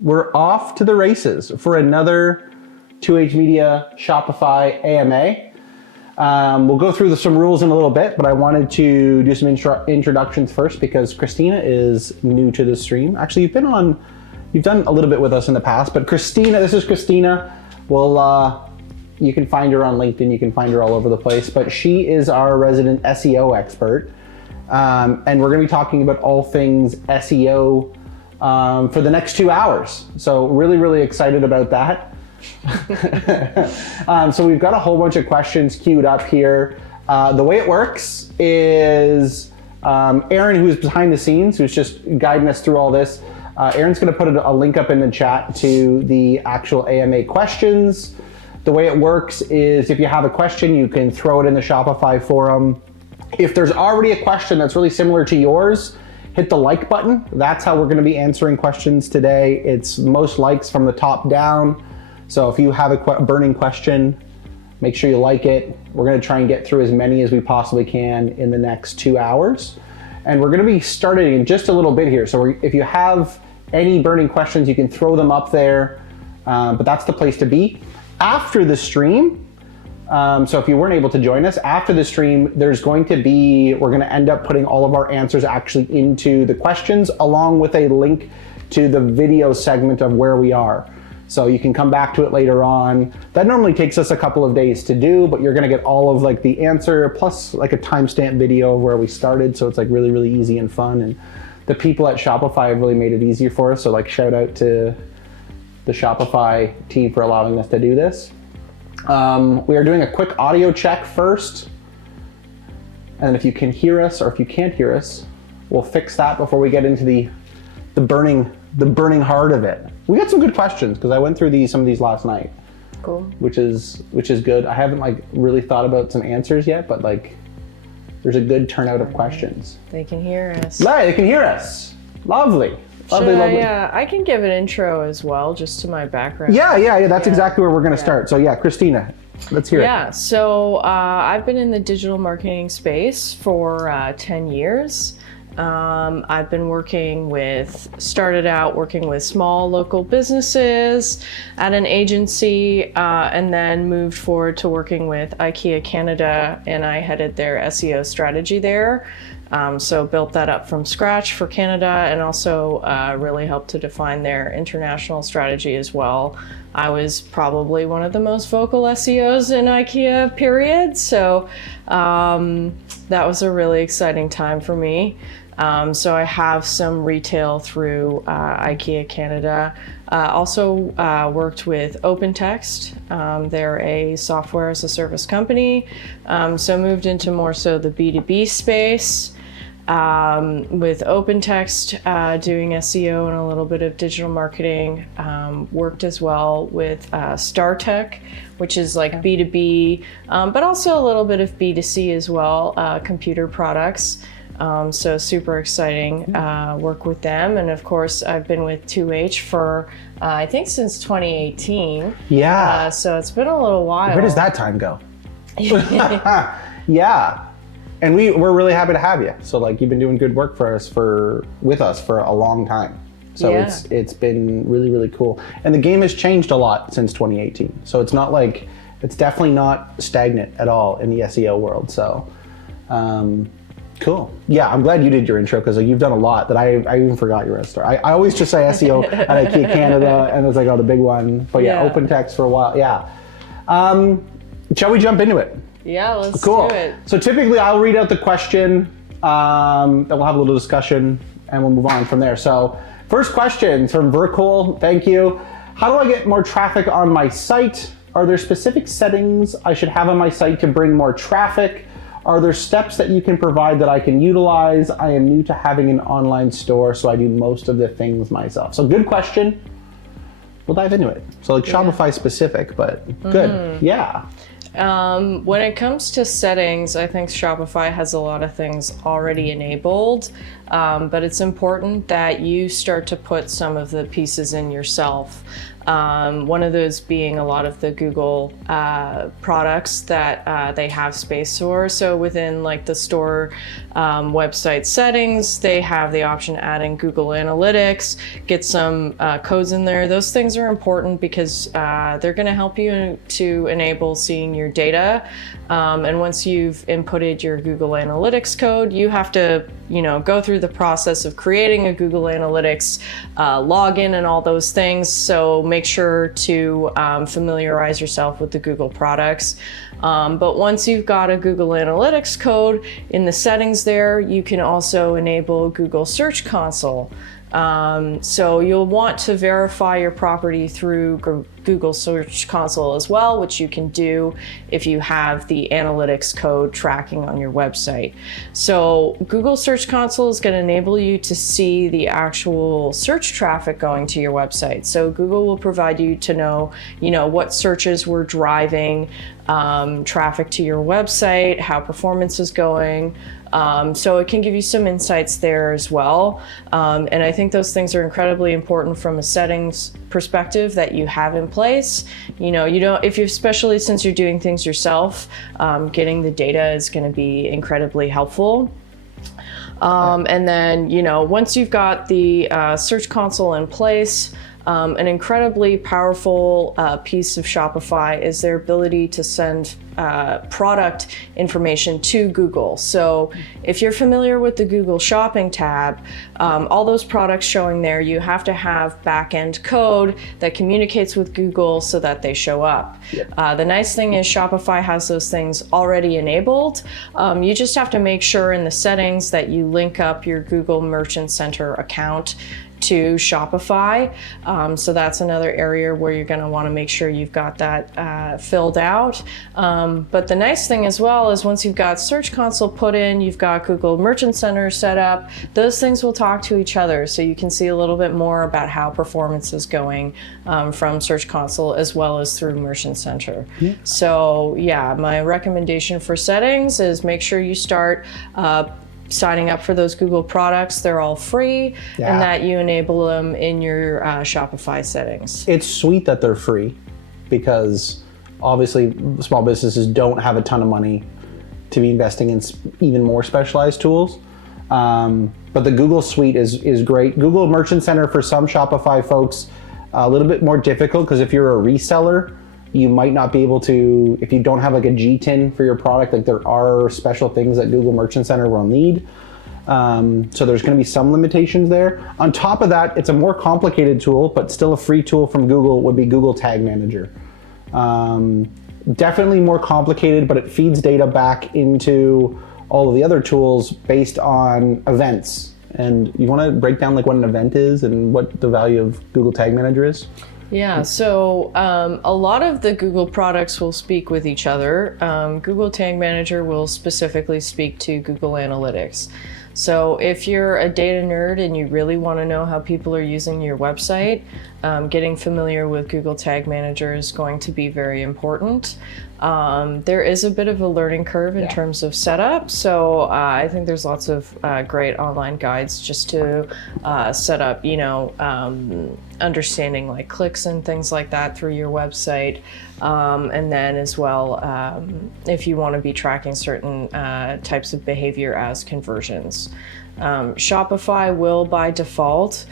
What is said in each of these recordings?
We're off to the races for another 2H Media Shopify AMA. We'll go through some rules in a little bit, but I wanted to do some introductions first because Christina is new to the stream. Actually, you've done a little bit with us in the past, but Christina, this is Christina. Well, you can find her on LinkedIn, you can find her all over the place, but she is our resident SEO expert. And we're gonna be talking about all things SEO for the next 2 hours. So really, really excited about that. So we've got a whole bunch of questions queued up here. The way it works is Aaron, who's behind the scenes, who's just guiding us through all this, Aaron's gonna put a link up in the chat to the actual AMA questions. The way it works is if you have a question, you can throw it in the Shopify forum. If there's already a question that's really similar to yours, hit the like button. That's how we're gonna be answering questions today. It's most likes from the top down. So if you have a burning question, make sure you like it. We're gonna try and get through as many as we possibly can in the next 2 hours. And we're gonna be starting in just a little bit here. So if you have any burning questions, you can throw them up there, but that's the place to be. After the stream, so if you weren't able to join us, after the stream, we're gonna end up putting all of our answers actually into the questions along with a link to the video segment of where we are. So you can come back to it later on. That normally takes us a couple of days to do, but you're gonna get all of like the answer plus like a timestamp video of where we started. So it's like really, really easy and fun. And the people at Shopify have really made it easier for us. So like shout out to the Shopify team for allowing us to do this. We are doing a quick audio check first. And if you can hear us or if you can't hear us, we'll fix that before we get into the burning heart of it. We got some good questions because I went through some of these last night. Cool. Which is good. I haven't like really thought about some answers yet, but like there's a good turnout of questions. They can hear us. Right, they can hear us. Lovely. Lovely. I can give an intro as well, just to my background. Yeah. That's exactly where we're going to start. So yeah, Christina, let's hear it. Yeah, so I've been in the digital marketing space for 10 years. I've been started out working with small local businesses at an agency, and then moved forward to working with IKEA Canada, and I headed their SEO strategy there. So built that up from scratch for Canada, and also really helped to define their international strategy as well. I was probably one of the most vocal SEOs in IKEA, period. So that was a really exciting time for me. So I have some retail through IKEA Canada. Also worked with OpenText. They're a software as a service company. So moved into more so the B2B space. With OpenText, doing SEO and a little bit of digital marketing. Worked as well with StarTech, which is like B2B, but also a little bit of B2C as well, computer products. So super exciting work with them. And of course, I've been with 2H for, I think since 2018. Yeah. So it's been a little while. Where does that time go? Yeah. And we're really happy to have you. So like you've been doing good work with us for a long time. So yeah. It's been really, really cool. And the game has changed a lot since 2018. So it's definitely not stagnant at all in the SEO world. So cool. Yeah, I'm glad you did your intro because you've done a lot that I even forgot your story. I always just say SEO at IKEA Canada and it's like, oh, the big one. But yeah, OpenText for a while. Yeah. Shall we jump into it? Yeah, let's do it. So typically I'll read out the question, then we'll have a little discussion and we'll move on from there. So first question from Vercol, thank you. How do I get more traffic on my site? Are there specific settings I should have on my site to bring more traffic? Are there steps that you can provide that I can utilize? I am new to having an online store, so I do most of the things myself. So good question. We'll dive into it. So like Shopify specific, but good. Yeah. When it comes to settings, I think Shopify has a lot of things already enabled, but it's important that you start to put some of the pieces in yourself. One of those being a lot of the Google products that they have space for. So within like the store website settings, they have the option to add in Google Analytics, get some codes in there. Those things are important because they're going to help you to enable seeing your data. And once you've inputted your Google Analytics code, you have to, go through the process of creating a Google Analytics login and all those things. So make sure to familiarize yourself with the Google products. But once you've got a Google Analytics code in the settings there, you can also enable Google Search Console. So you'll want to verify your property through Google Search Console as well, which you can do if you have the analytics code tracking on your website. So Google Search Console is going to enable you to see the actual search traffic going to your website. So Google will provide you to know, what searches were driving traffic to your website, how performance is going. So it can give you some insights there as well. And I think those things are incredibly important from a settings perspective that you have in place. Especially since you're doing things yourself, getting the data is going to be incredibly helpful. And then, once you've got the Search Console in place, an incredibly powerful piece of Shopify is their ability to send product information to Google. So if you're familiar with the Google Shopping tab, all those products showing there, you have to have back-end code that communicates with Google so that they show up. Yep. The nice thing is Shopify has those things already enabled. You just have to make sure in the settings that you link up your Google Merchant Center account to Shopify. So that's another area where you're going to want to make sure you've got that filled out. But the nice thing as well is once you've got Search Console put in, you've got Google Merchant Center set up, those things will talk to each other. So you can see a little bit more about how performance is going from Search Console as well as through Merchant Center. Yeah. So my recommendation for settings is make sure you start signing up for those Google products. They're all free, and that you enable them in your Shopify settings. It's sweet that they're free because obviously small businesses don't have a ton of money to be investing in even more specialized tools. But the Google Suite is great. Google Merchant Center for some Shopify folks, a little bit more difficult because if you're a reseller, you might not be able to, if you don't have like a GTIN for your product, like there are special things that Google Merchant Center will need. So there's gonna be some limitations there. On top of that, it's a more complicated tool, but still a free tool from Google would be Google Tag Manager. Definitely more complicated, but it feeds data back into all of the other tools based on events. And you wanna break down like what an event is and what the value of Google Tag Manager is? Yeah, so a lot of the Google products will speak with each other. Google Tag Manager will specifically speak to Google Analytics. So if you're a data nerd and you really want to know how people are using your website, getting familiar with Google Tag Manager is going to be very important. There is a bit of a learning curve in terms of setup, so I think there's lots of great online guides just to set up, understanding like clicks and things like that through your website. And then as well, if you want to be tracking certain types of behavior as conversions. Shopify will by default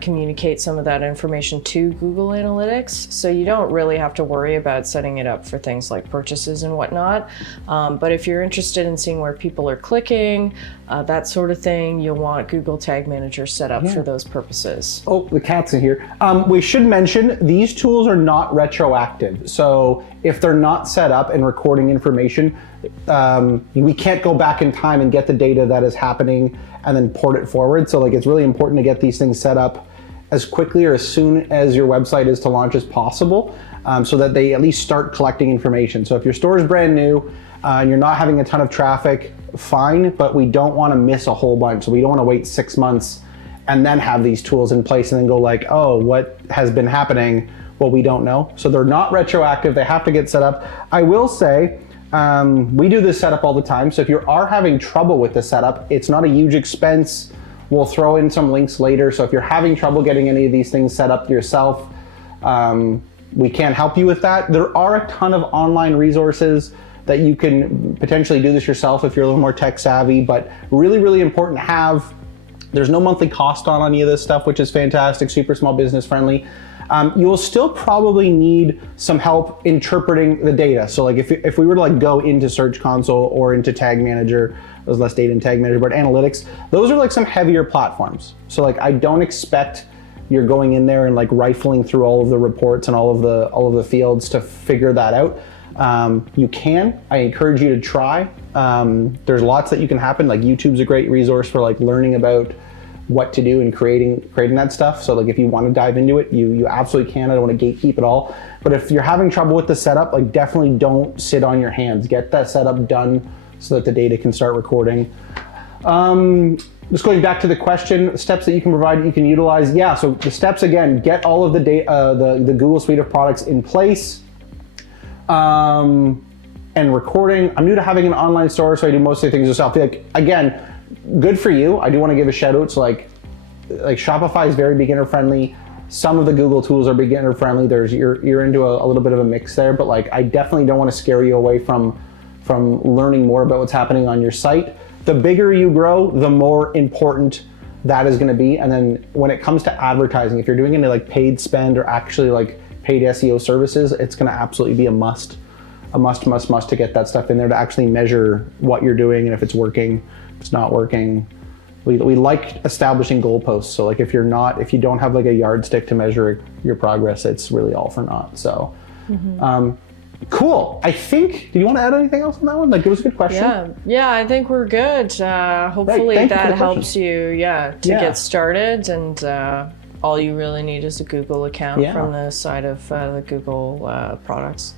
communicate some of that information to Google Analytics, so you don't really have to worry about setting it up for things like purchases and whatnot. But if you're interested in seeing where people are clicking, that sort of thing, you'll want Google Tag Manager set up for those purposes. Oh, the cat's in here. We should mention these tools are not retroactive. So if they're not set up and recording information, we can't go back in time and get the data that is happening and then port it forward. So like it's really important to get these things set up as quickly or as soon as your website is to launch as possible, so that they at least start collecting information. So if your store is brand new and you're not having a ton of traffic, fine, but we don't want to miss a whole bunch. So we don't want to wait 6 months and then have these tools in place and then go like, oh, what has been happening? Well, we don't know. So they're not retroactive. They have to get set up. I will say, we do this setup all the time. So if you are having trouble with the setup, it's not a huge expense. We'll throw in some links later. So if you're having trouble getting any of these things set up yourself, We can't help you with that. There are a ton of online resources that you can potentially do this yourself if you're a little more tech savvy, but really, really important to have. There's no monthly cost on any of this stuff, which is fantastic, super small business friendly. You will still probably need some help interpreting the data. So like if we were to like go into Search Console or into Tag Manager, there's less data in Tag Manager, but analytics, those are like some heavier platforms. So like I don't expect you're going in there and like rifling through all of the reports and all of the fields to figure that out. You can. I encourage you to try. There's lots that you can happen. Like YouTube's a great resource for like learning about what to do and creating that stuff. So like if you want to dive into it, you absolutely can. I don't want to gatekeep at all. But if you're having trouble with the setup, like definitely don't sit on your hands. Get that setup done so that the data can start recording. Just going back to the question, steps that you can provide, you can utilize. Yeah, so the steps again, get all of the data, the Google suite of products in place. And recording. I'm new to having an online store, so I do most of the things yourself. Like again, good for you. I do want to give a shout out. So like Shopify is very beginner friendly. Some of the Google tools are beginner friendly. You're into a little bit of a mix there, but like I definitely don't want to scare you away from learning more about what's happening on your site. The bigger you grow, the more important that is going to be. And then when it comes to advertising, if you're doing any like paid spend or actually like paid SEO services, it's going to absolutely be a must to get that stuff in there to actually measure what you're doing and if it's working, if it's not working. We like establishing goalposts. So like if you don't have like a yardstick to measure your progress, it's really all for naught. So cool. I think, do you want to add anything else on that one? Like it was a good question. Yeah, I think we're good. Hopefully that helps you, to get started. And all you really need is a Google account from the side of the Google products.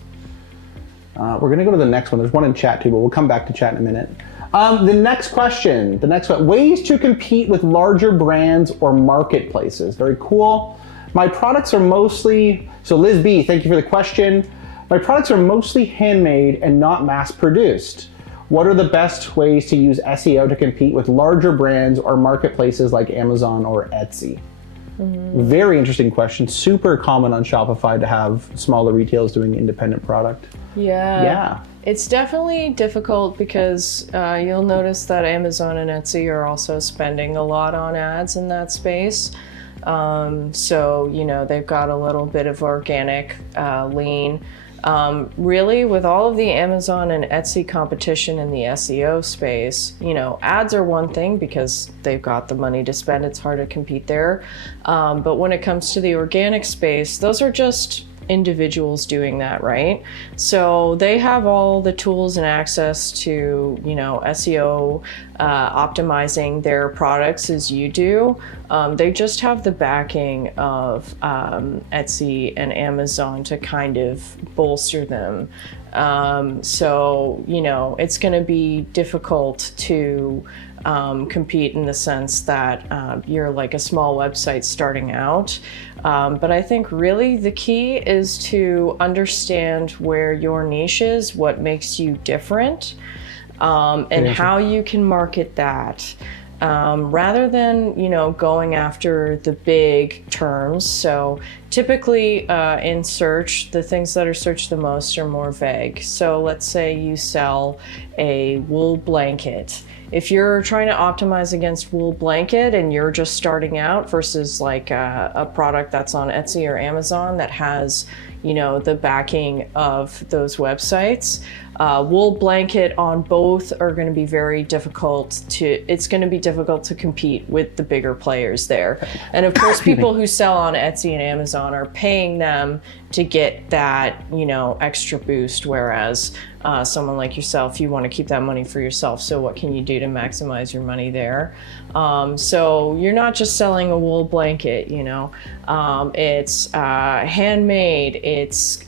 We're going to go to the next one. There's one in chat too, but we'll come back to chat in a minute. The next question, ways to compete with larger brands or marketplaces. Very cool. My products are mostly, so Liz B, thank you for the question. My products are mostly handmade and not mass produced. What are the best ways to use SEO to compete with larger brands or marketplaces like Amazon or Etsy? Very interesting question. Super common on Shopify to have smaller retailers doing independent product. Yeah. It's definitely difficult because you'll notice that Amazon and Etsy are also spending a lot on ads in that space. So, they've got a little bit of organic lean. Really, with all of the Amazon and Etsy competition in the SEO space, ads are one thing because they've got the money to spend. It's hard to compete there. But when it comes to the organic space, those are just individuals doing that, right? So they have all the tools and access to, SEO optimizing their products as you do. They just have the backing of Etsy and Amazon to kind of bolster them. So, it's going to be difficult to compete in the sense that you're like a small website starting out. But I think really the key is to understand where your niche is, what makes you different, and how you can market that. Rather than, going after the big terms. So typically in search, the things that are searched the most are more vague. So let's say you sell a wool blanket. If you're trying to optimize against wool blanket and you're just starting out versus like a product that's on Etsy or Amazon that has, the backing of those websites, wool blanket on both are going to be very difficult it's going to be difficult to compete with the bigger players there. And of course, people who sell on Etsy and Amazon are paying them to get that, extra boost. Whereas someone like yourself, you want to keep that money for yourself. So what can you do to maximize your money there? So you're not just selling a wool blanket, it's handmade, it's,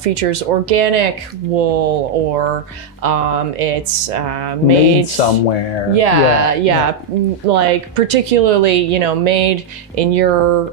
features organic wool, or it's made somewhere. Like particularly, made in your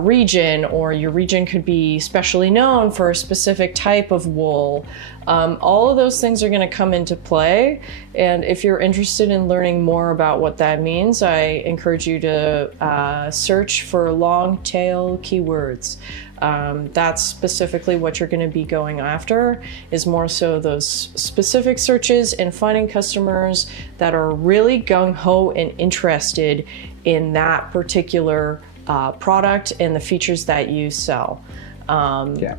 region, or your region could be specially known for a specific type of wool. All of those things are going to come into play. And if you're interested in learning more about what that means, I encourage you to search for long tail keywords. That's specifically what you're going to be going after, is more so those specific searches and finding customers that are really gung-ho and interested in that particular product and the features that you sell. Yeah.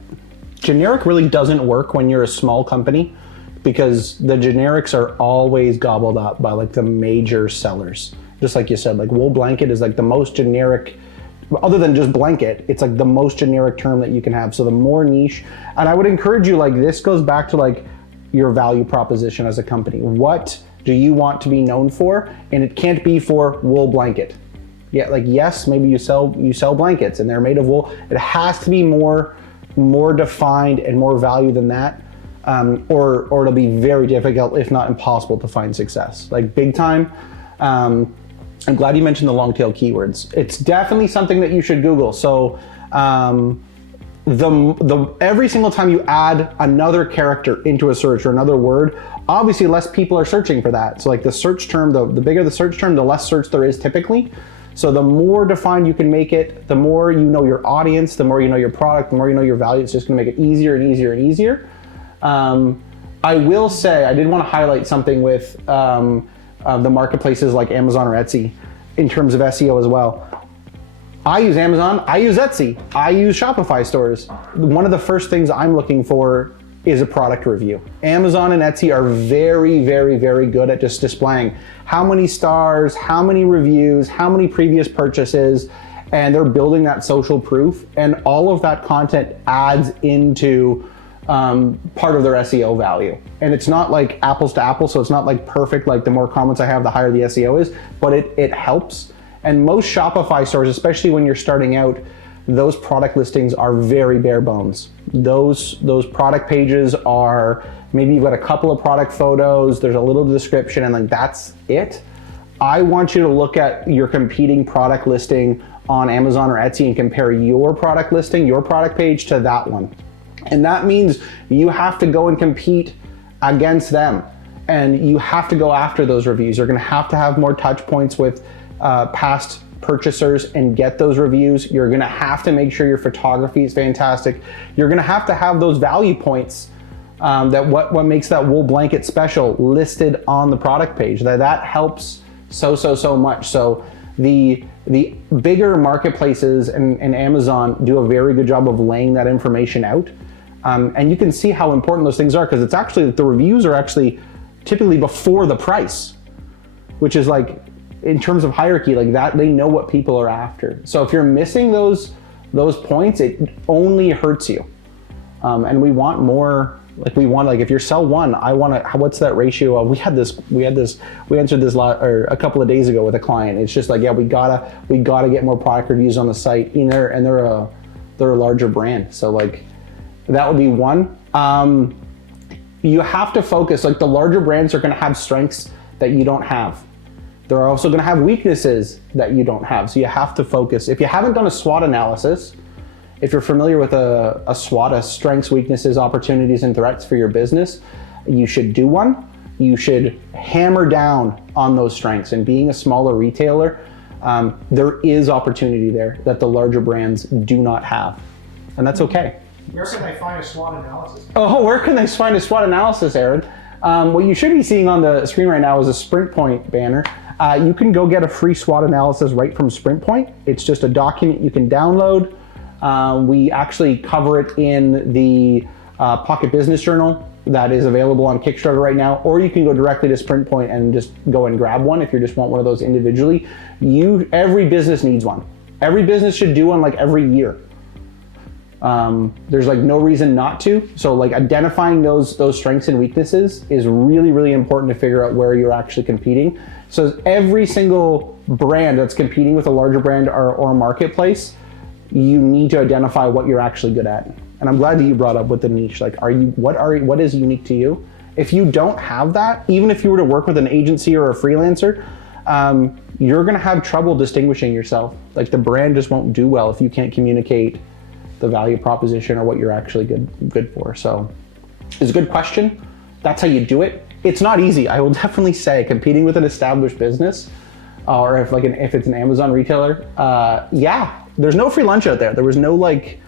Generic really doesn't work when you're a small company, because the generics are always gobbled up by like the major sellers. Just like you said, like wool blanket is like the most generic, other than just blanket, it's like the most generic term that you can have. So the more niche, and I would encourage you, like this goes back to like your value proposition as a company. What do you want to be known for? And it can't be for wool blanket. Yeah, like yes, maybe you sell blankets and they're made of wool. It has to be more defined and more value than that, or it'll be very difficult, if not impossible, to find success. Like big time. I'm glad you mentioned the long tail keywords. It's definitely something that you should Google. So every single time you add another character into a search or another word, obviously less people are searching for that. So like the search term, the bigger the search term, the less search there is typically. So the more defined you can make it, the more you know your audience, the more you know your product, the more you know your value. It's just gonna make it easier and easier and easier. I will say, I did want to highlight something with the marketplaces like Amazon or Etsy in terms of SEO as well. I use Amazon, I use Etsy, I use Shopify stores. One of the first things I'm looking for is a product review. Amazon and Etsy are very, very, very good at just displaying how many stars, how many reviews, how many previous purchases, and they're building that social proof, and all of that content adds into part of their SEO value. And it's not like apples to apples, so it's not like perfect, like the more comments I have, the higher the SEO is, but it helps. And most Shopify stores, especially when you're starting out, those product listings are very bare bones. Those product pages are, maybe you've got a couple of product photos, there's a little description, and like that's it. I want you to look at your competing product listing on Amazon or Etsy and compare your product listing, your product page to that one. And that means you have to go and compete against them, and you have to go after those reviews. You're gonna have more touch points with past purchasers and get those reviews. You're gonna have to make sure your photography is fantastic. You're gonna have those value points that what makes that wool blanket special listed on the product page. That helps so much. So the bigger marketplaces and Amazon do a very good job of laying that information out. And you can see how important those things are, because it's actually, the reviews are actually typically before the price, which is like, in terms of hierarchy, like that, they know what people are after. So if you're missing those points, it only hurts you. And we want more, like if you sell one, what's that ratio of, we answered this a couple of days ago with a client. It's just like, yeah, we gotta get more product reviews on the site, and they're a larger brand. So like, that would be one. You have to focus, like the larger brands are gonna have strengths that you don't have. They're also gonna have weaknesses that you don't have. So you have to focus. If you haven't done a SWOT analysis, if you're familiar with a SWOT, a strengths, weaknesses, opportunities, and threats for your business, you should do one. You should hammer down on those strengths. And being a smaller retailer, there is opportunity there that the larger brands do not have. And that's okay. Where can they find a SWOT analysis? Oh, where can they find a SWOT analysis, Aaron? What you should be seeing on the screen right now is a Sprint Point banner. You can go get a free SWOT analysis right from Sprint Point. It's just a document you can download. We actually cover it in the Pocket Business Journal that is available on Kickstarter right now, or you can go directly to Sprint Point and just go and grab one if you just want one of those individually. Every business needs one. Every business should do one like every year. There's like no reason not to. So like identifying those strengths and weaknesses is really, really important to figure out where you're actually competing. So every single brand that's competing with a larger brand or marketplace, you need to identify what you're actually good at. And I'm glad that you brought up with the niche. Like, what is unique to you? If you don't have that, even if you were to work with an agency or a freelancer, you're gonna have trouble distinguishing yourself. Like the brand just won't do well if you can't communicate the value proposition or what you're actually good for. So is a good question. That's how you do it. It's not easy. I will definitely say competing with an established business, or if it's an Amazon retailer, there's no free lunch out there. There was no like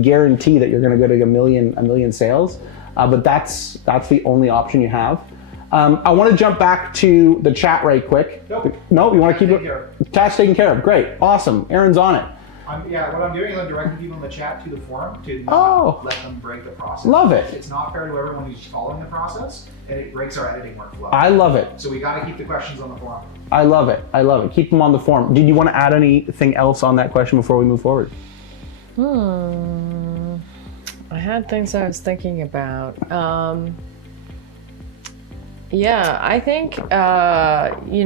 guarantee that you're going to go to a million sales, but that's the only option you have. I want to jump back to the chat right quick. No, you want to keep it? Chat's taken care of. Great, awesome. Aaron's on it. What I'm doing is I'm directing people in the chat to the forum to not let them break the process. Love it. It's not fair to everyone who's following the process, and it breaks our editing workflow. I love it. So we got to keep the questions on the forum. I love it. Keep them on the forum. Did you want to add anything else on that question before we move forward? I had things I was thinking about. I think,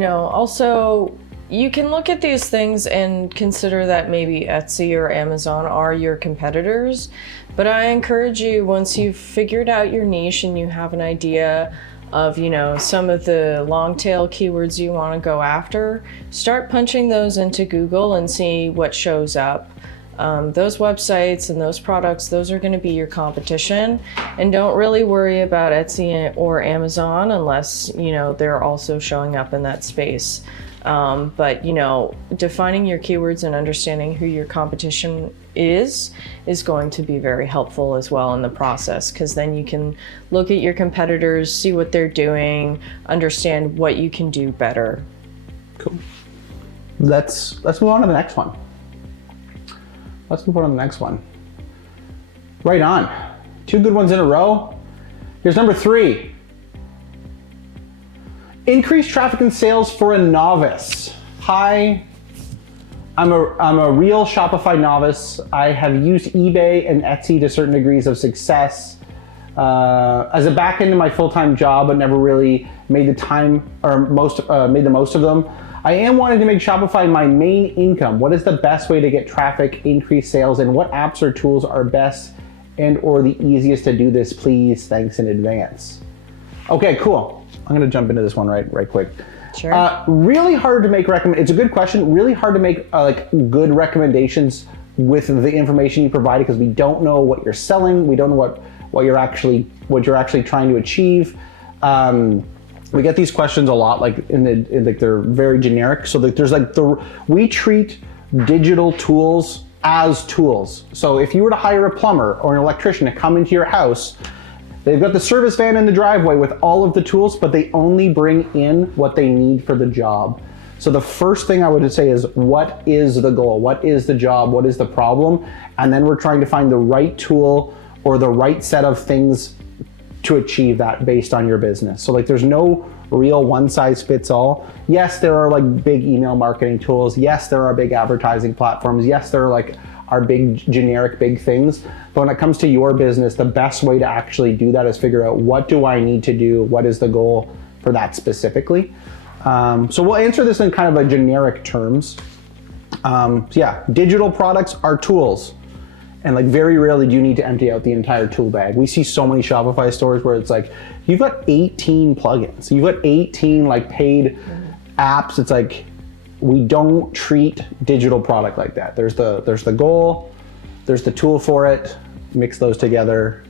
also you can look at these things and consider that maybe Etsy or Amazon are your competitors, but I encourage you, once you've figured out your niche and you have an idea of, some of the long tail keywords you want to go after, start punching those into Google and see what shows up. Those websites and those products, those are going to be your competition, and don't really worry about Etsy or Amazon unless, they're also showing up in that space. But defining your keywords and understanding who your competition is going to be very helpful as well in the process, because then you can look at your competitors, see what they're doing, understand what you can do better. Cool. Let's move on to the next one. Right on. 2 good ones in a row. Here's number 3. Increase traffic and sales for a novice. Hi, I'm a real Shopify novice. I have used eBay and Etsy to certain degrees of success as a back end of my full-time job, but never really made the most of them. I am wanting to make Shopify my main income. What is the best way to get traffic, increase sales, and what apps or tools are best and or the easiest to do this, please? Thanks in advance. Okay, cool. I'm gonna jump into this one right quick. Sure. Really hard to make it's a good question. Really hard to make good recommendations with the information you provide, because we don't know what you're selling. We don't know what you're actually trying to achieve. We get these questions a lot, they're very generic. So we treat digital tools as tools. So if you were to hire a plumber or an electrician to come into your house, they've got the service van in the driveway with all of the tools, but they only bring in what they need for the job. So the first thing I would say is, what is the goal? What is the job? What is the problem? And then we're trying to find the right tool or the right set of things to achieve that based on your business. So there's no real one size fits all. Yes, there are big email marketing tools. Yes, there are big advertising platforms. Yes, there are our big generic big things. But when it comes to your business, the best way to actually do that is figure out, what do I need to do? What is the goal for that specifically? So we'll answer this in kind of a generic terms. Digital products are tools. And very rarely do you need to empty out the entire tool bag. We see so many Shopify stores where it's you've got 18 plugins. You've got 18 paid apps. It's we don't treat digital product like that. There's the goal, there's the tool for it, mix those together.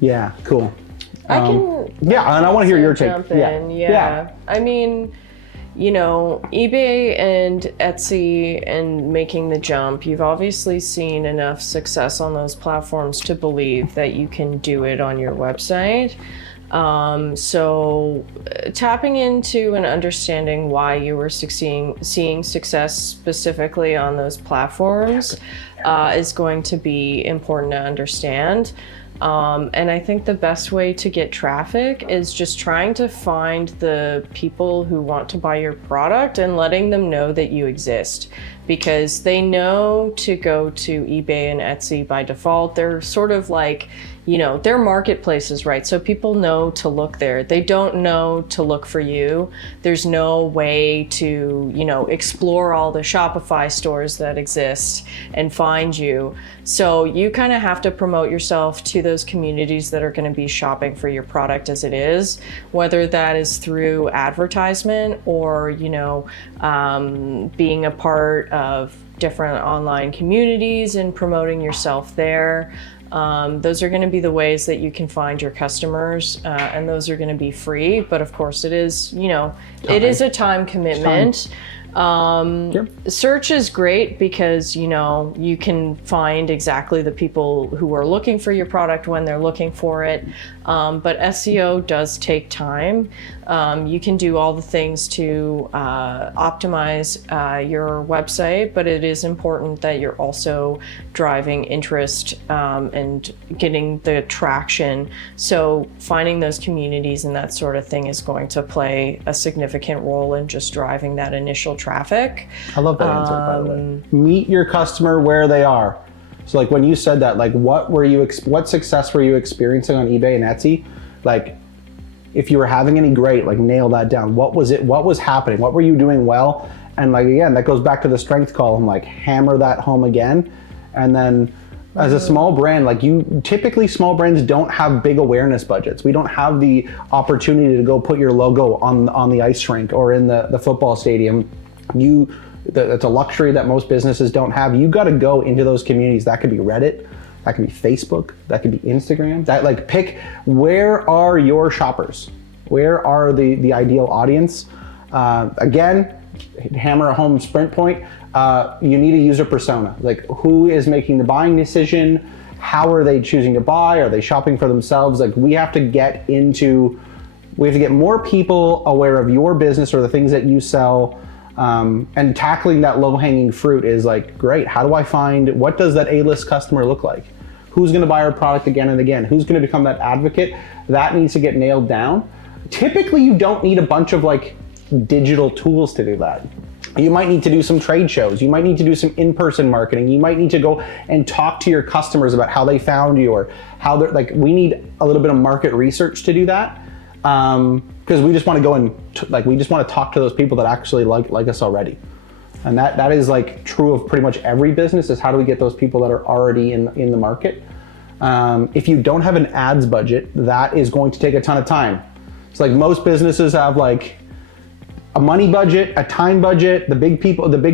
Yeah, cool. I can. Yeah, and I want to hear your take. Jump in. Yeah. I mean, eBay and Etsy and making the jump, you've obviously seen enough success on those platforms to believe that you can do it on your website. So tapping into and understanding why you were seeing success specifically on those platforms is going to be important to understand. And I think the best way to get traffic is just trying to find the people who want to buy your product and letting them know that you exist, because they know to go to eBay and Etsy by default. They're sort of they're marketplaces, right? So people know to look there. They don't know to look for you. There's no way to, explore all the Shopify stores that exist and find you. So you kind of have to promote yourself to those communities that are going to be shopping for your product as it is, whether that is through advertisement or, being a part of different online communities and promoting yourself there. Those are going to be the ways that you can find your customers, and those are going to be free. But of course, it is, it is a time commitment. Search is great because, you can find exactly the people who are looking for your product when they're looking for it. But SEO does take time. You can do all the things to optimize your website, but it is important that you're also driving interest and getting the traction. So finding those communities and that sort of thing is going to play a significant role in just driving that initial traffic. I love that answer, by the way. Meet your customer where they are. So like when you said that, like what success were you experiencing on eBay and Etsy? Like if you were having any, great, like nail that down. What was it? What was happening? What were you doing well? And like, again, that goes back to the strength column, like hammer that home again. And then as a small brand, like typically small brands don't have big awareness budgets. We don't have the opportunity to go put your logo on the ice rink or in the football stadium. That's a luxury that most businesses don't have. You got to go into those communities. That could be Reddit, that could be Facebook, that could be Instagram. That like pick where are your shoppers, where are the ideal audience. Again, hammer a home sprint point. You need a user persona. Like who is making the buying decision? How are they choosing to buy? Are they shopping for themselves? Like we have to get more people aware of your business or the things that you sell. And tackling that low-hanging fruit is like, great, how do I find, what does that A-list customer look like? Who's gonna buy our product again and again? Who's gonna become that advocate? That needs to get nailed down. Typically, you don't need a bunch of like digital tools to do that. You might need to do some trade shows. You might need to do some in-person marketing. You might need to go and talk to your customers about how they found you or how they're like, we need a little bit of market research to do that. Because we just want to go and we just want to talk to those people that actually like us already. And that is like true of pretty much every business, is how do we get those people that are already in the market. If you don't have an ads budget, that is going to take a ton of time. It's like most businesses have like a money budget, a time budget. The big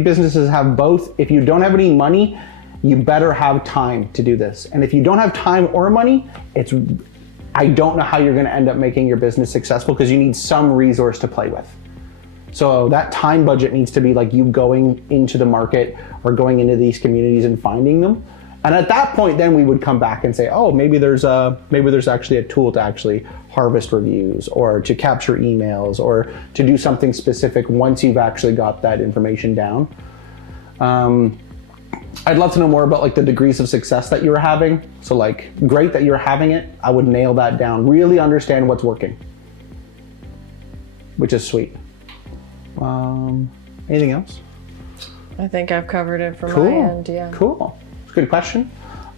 businesses have both. If you don't have any money, you better have time to do this. And if you don't have time or money, I don't know how you're going to end up making your business successful, because you need some resource to play with. So that time budget needs to be like you going into the market or going into these communities and finding them. And at that point, then we would come back and say, oh, maybe there's actually a tool to actually harvest reviews or to capture emails or to do something specific once you've actually got that information down. I'd love to know more about like the degrees of success that you were having. So like, great that you're having it. I would nail that down. Really understand what's working, which is sweet. Anything else? I think I've covered it from my end, yeah. Cool. Good question.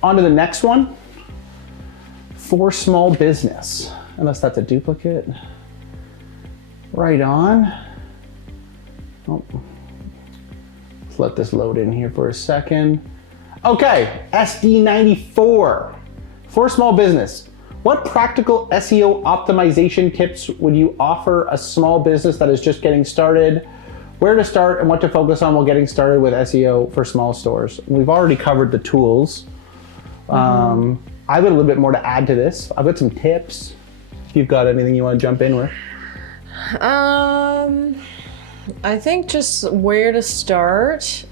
On to the next one. For small business, unless that's a duplicate. Right on. Oh. Let's let this load in here for a second. Okay, SD94. For small business, what practical SEO optimization tips would you offer a small business that is just getting started? Where to start and what to focus on while getting started with SEO for small stores? We've already covered the tools. I've got a little bit more to add to this. I've got some tips. If you've got anything you want to jump in with. I think just where to start,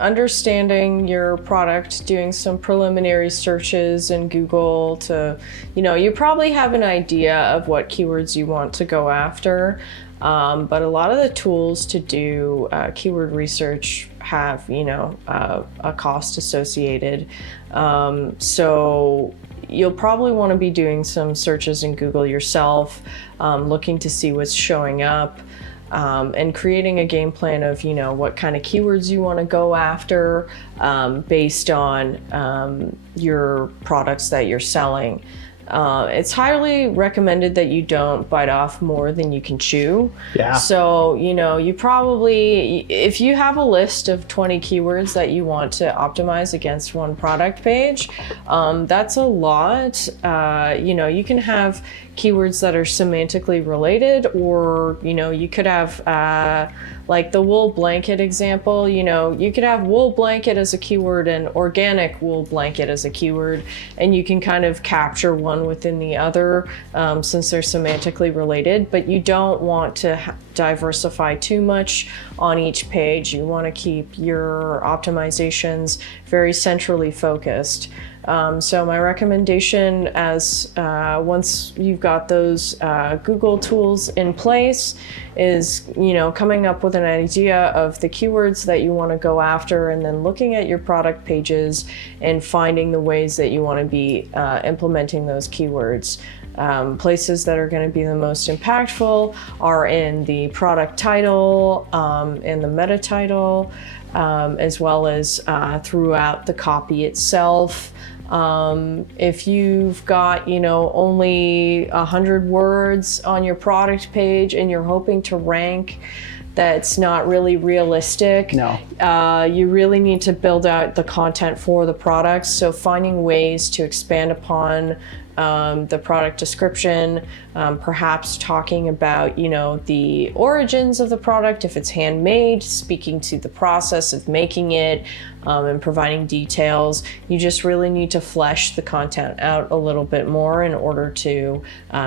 understanding your product, doing some preliminary searches in Google to, you probably have an idea of what keywords you want to go after. But a lot of the tools to do keyword research have, a cost associated. So you'll probably want to be doing some searches in Google yourself, looking to see what's showing up, and creating a game plan of, what kind of keywords you want to go after based on your products that you're selling. It's highly recommended that you don't bite off more than you can chew. Yeah. So, you probably, if you have a list of 20 keywords that you want to optimize against one product page, that's a lot. You can have keywords that are semantically related, or, you could have, like the wool blanket example, you could have wool blanket as a keyword and organic wool blanket as a keyword, and you can kind of capture one within the other since they're semantically related, but you don't want to diversify too much on each page. You want to keep your optimizations very centrally focused. So my recommendation as once you've got those Google tools in place is, coming up with an idea of the keywords that you want to go after, and then looking at your product pages and finding the ways that you want to be implementing those keywords. Places that are going to be the most impactful are in the product title, in the meta title, as well as throughout the copy itself. If you've got, only 100 words on your product page and you're hoping to rank, that's not really realistic. No. You really need to build out the content for the products. So finding ways to expand upon the product description, perhaps talking about, the origins of the product, if it's handmade, speaking to the process of making it, and providing details. You just really need to flesh the content out a little bit more in order to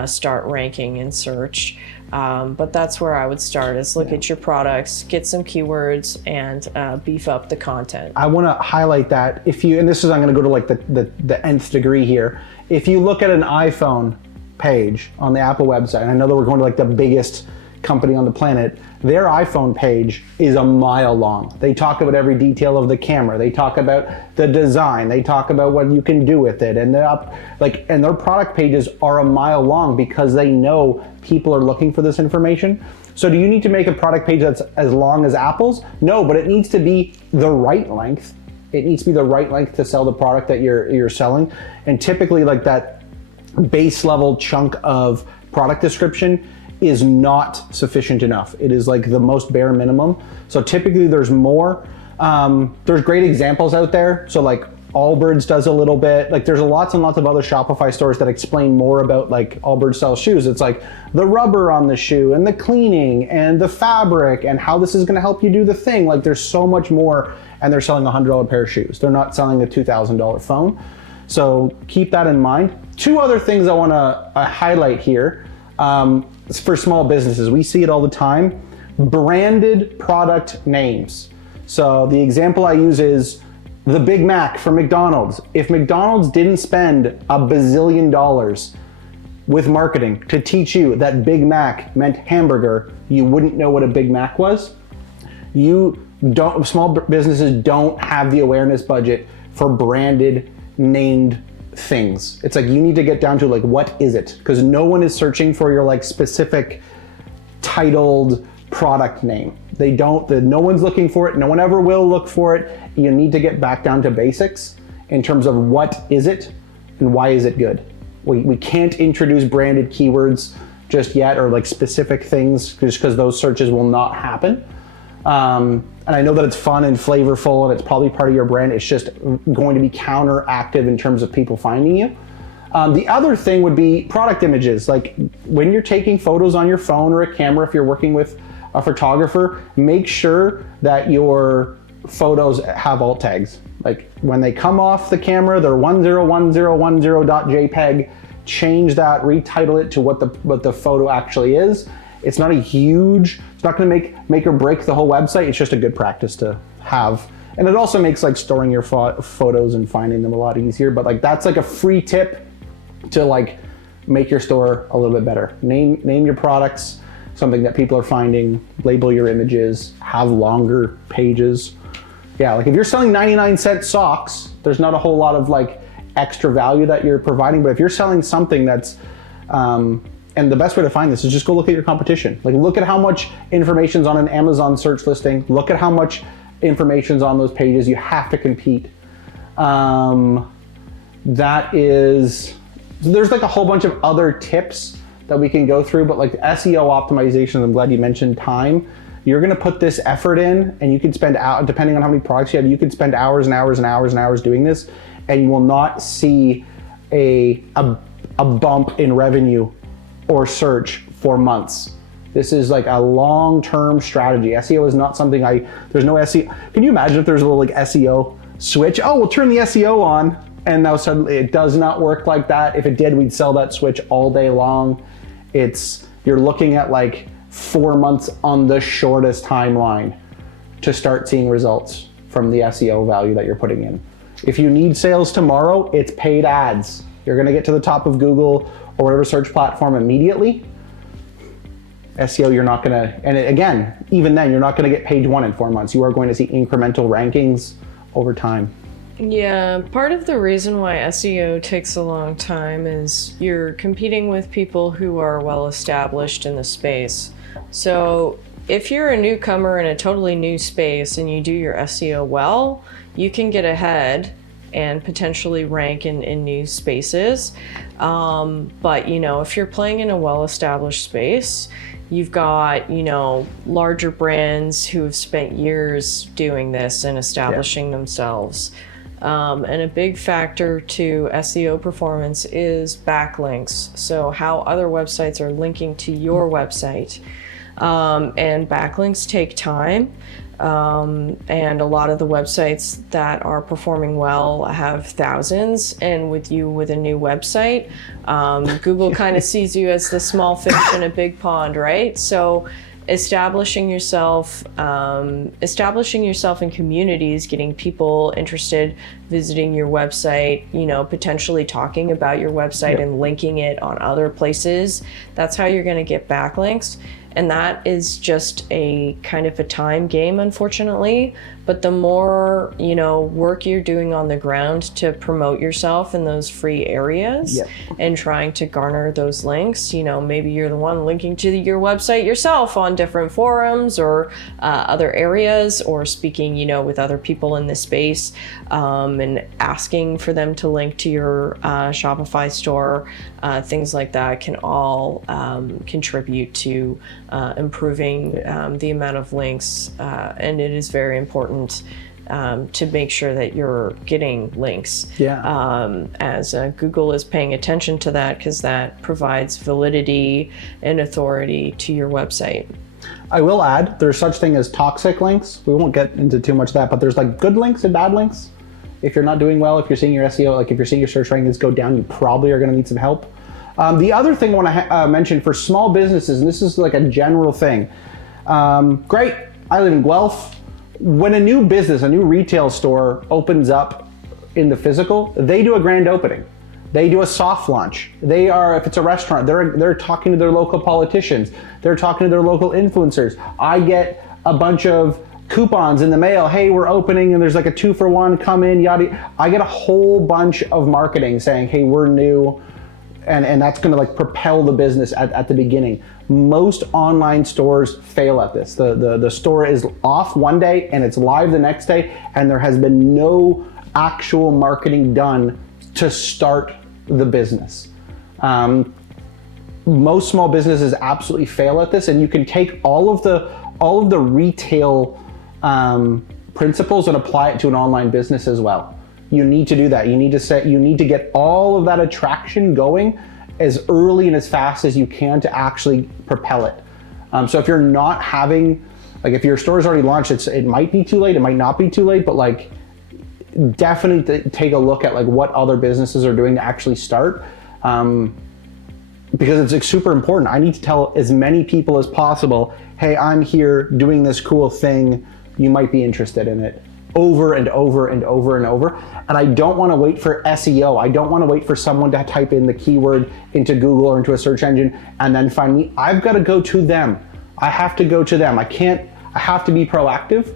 start ranking in search. But that's where I would start, is look at your products, get some keywords, and beef up the content. I want to highlight that I'm going to go to like the nth degree here. If you look at an iPhone page on the Apple website, and I know that we're going to like the biggest company on the planet, their iPhone page is a mile long. They talk about every detail of the camera. They talk about the design. They talk about what you can do with it. And their product pages are a mile long because they know people are looking for this information. So do you need to make a product page that's as long as Apple's? No, but it needs to be the right length. It needs to be the right length to sell the product that you're selling. And typically like that base level chunk of product description is not sufficient enough. It is like the most bare minimum. So typically there's more. There's great examples out there. So like Allbirds does a little bit. Like there's lots and lots of other Shopify stores that explain more about, like Allbirds sells shoes. It's like the rubber on the shoe and the cleaning and the fabric and how this is gonna help you do the thing. Like there's so much more, and they're selling a $100 pair of shoes. They're not selling a $2,000 phone. So keep that in mind. Two other things I wanna highlight here. For small businesses, we see it all the time. Branded product names. So the example I use is the Big Mac from McDonald's. If McDonald's didn't spend $1 bazillion with marketing to teach you that Big Mac meant hamburger, you wouldn't know what a Big Mac was. Small businesses don't have the awareness budget for branded named things. It's like you need to get down to like, what is it? Because no one is searching for your like specific titled product name. No one's looking for it. No one ever will look for it. You need to get back down to basics in terms of what is it and why is it good. We can't introduce branded keywords just yet, or like specific things, just because those searches will not happen. And I know that it's fun and flavorful and it's probably part of your brand. It's just going to be counteractive in terms of people finding you. The other thing would be product images. Like when you're taking photos on your phone or a camera, if you're working with a photographer, make sure that your photos have alt tags. Like when they come off the camera, they're 101010.jpg. Change that, retitle it to what the photo actually is. It's not it's not gonna make or break the whole website. It's just a good practice to have. And it also makes like storing your photos and finding them a lot easier. But like that's like a free tip to like make your store a little bit better. Name your products, something that people are finding, label your images, have longer pages. Yeah, like if you're selling 99-cent socks, there's not a whole lot of like extra value that you're providing. But if you're selling something that's, and the best way to find this is just go look at your competition. Like look at how much information's on an Amazon search listing. Look at how much information's on those pages. You have to compete. That is there's like a whole bunch of other tips that we can go through, but like SEO optimization, I'm glad you mentioned time. You're gonna put this effort in, and you can spend out, depending on how many products you have, you could spend hours and hours and hours and hours doing this, and you will not see a bump in revenue or search for months. This is like a long-term strategy. SEO is not something there's no SEO. Can you imagine if there's a little like SEO switch? Oh, we'll turn the SEO on, and now suddenly it does not work like that. If it did, we'd sell that switch all day long. You're looking at like 4 months on the shortest timeline to start seeing results from the SEO value that you're putting in. If you need sales tomorrow, it's paid ads. You're gonna get to the top of Google or whatever search platform immediately. SEO, you're not gonna, and again, even then, you're not gonna get page 1 in 4 months. You are going to see incremental rankings over time. Yeah, part of the reason why SEO takes a long time is you're competing with people who are well established in the space. So if you're a newcomer in a totally new space and you do your SEO well, you can get ahead and potentially rank in new spaces. But if you're playing in a well-established space, you've got, larger brands who have spent years doing this and establishing themselves. And a big factor to SEO performance is backlinks. So how other websites are linking to your website. And backlinks take time. And a lot of the websites that are performing well have thousands. And with a new website, Google kind of sees you as the small fish in a big pond, right? So establishing yourself in communities, getting people interested, visiting your website, potentially talking about your website and linking it on other places. That's how you're going to get backlinks. And that is just a kind of a time game, unfortunately. But the more, work you're doing on the ground to promote yourself in those free areas and trying to garner those links, maybe you're the one linking to your website yourself on different forums or other areas, or speaking, with other people in the space and asking for them to link to your Shopify store. Things like that can all contribute to improving the amount of links, and it is very important to make sure that you're getting links. As Google is paying attention to that, because that provides validity and authority to your website. I will add, there's such thing as toxic links. We won't get into too much of that, but there's like good links and bad links. If you're not doing well, if you're seeing your SEO, like if you're seeing your search rankings go down, you probably are going to need some help. The other thing I want to mention for small businesses, and this is like a general thing. Great, I live in Guelph. When a new business, a new retail store opens up in the physical, they do a grand opening. They do a soft launch. If it's a restaurant, they're talking to their local politicians. They're talking to their local influencers. I get a bunch of coupons in the mail. Hey, we're opening and there's like a 2-for-1, come in, yada. I get a whole bunch of marketing saying, hey, we're new. And that's gonna like propel the business at the beginning. Most online stores fail at this. The store is off one day and it's live the next day, and there has been no actual marketing done to start the business. Most small businesses absolutely fail at this, and you can take all of the retail principles and apply it to an online business as well. You need to do that. You need to get all of that attraction going as early and as fast as you can to actually propel it. So if you're not having, like if your store is already launched, it might be too late, it might not be too late, but like definitely take a look at like what other businesses are doing to actually start. Because it's like super important. I need to tell as many people as possible, hey, I'm here doing this cool thing, you might be interested in it. Over and over and over and over. And I don't want to wait for SEO. I don't want to wait for someone to type in the keyword into Google or into a search engine and then find me. I've got to go to them. I have to go to them. I have to be proactive.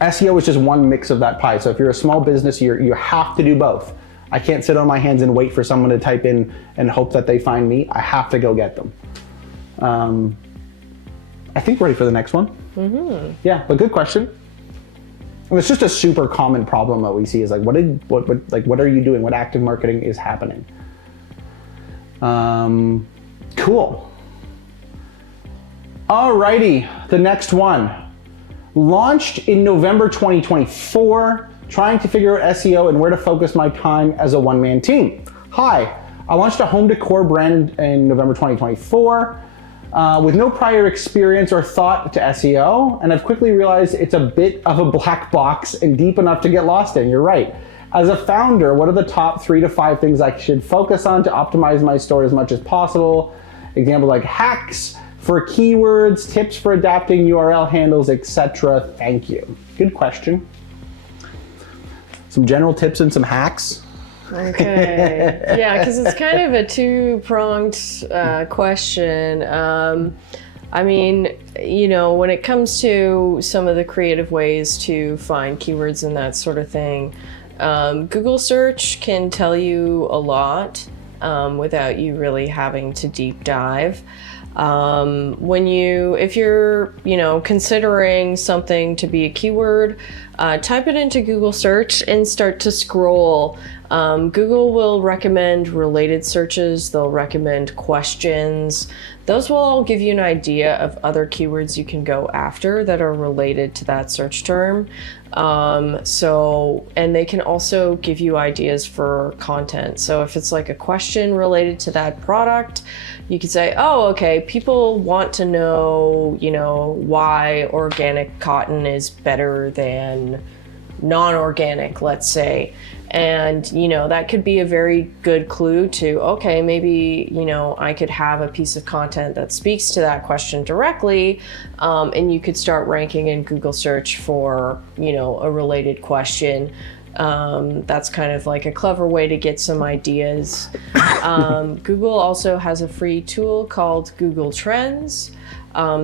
SEO is just one mix of that pie. So if you're a small business, you have to do both. I can't sit on my hands and wait for someone to type in and hope that they find me. I have to go get them. I think we're ready for the next one. Mm-hmm. Yeah, but good question. And it's just a super common problem that we see is like, what are you doing? What active marketing is happening? Cool. Alrighty, the next one. Launched in November 2024, trying to figure out SEO and where to focus my time as a one-man team. Hi, I launched a home decor brand in November 2024 with no prior experience or thought to SEO, and I've quickly realized it's a bit of a black box and deep enough to get lost in. You're right. As a founder, what are the top 3 to 5 things I should focus on to optimize my store as much as possible? Example like hacks for keywords, tips for adapting URL handles, etc. Thank you. Good question. Some general tips and some hacks. Okay. Yeah, because it's kind of a two-pronged question. I mean, you know, when it comes to some of the creative ways to find keywords and that sort of thing, Google search can tell you a lot without you really having to deep dive. If you're, you know, considering something to be a keyword, type it into Google search and start to scroll. Google will recommend related searches. They'll recommend questions. Those will all give you an idea of other keywords you can go after that are related to that search term. And they can also give you ideas for content. So if it's like a question related to that product, you could say, oh, okay, people want to know, you know, why organic cotton is better than non-organic, let's say. And, you know, that could be a very good clue to, okay, maybe, you know, I could have a piece of content that speaks to that question directly. And you could start ranking in Google search for, you know, a related question. That's kind of like a clever way to get some ideas. Google also has a free tool called Google Trends.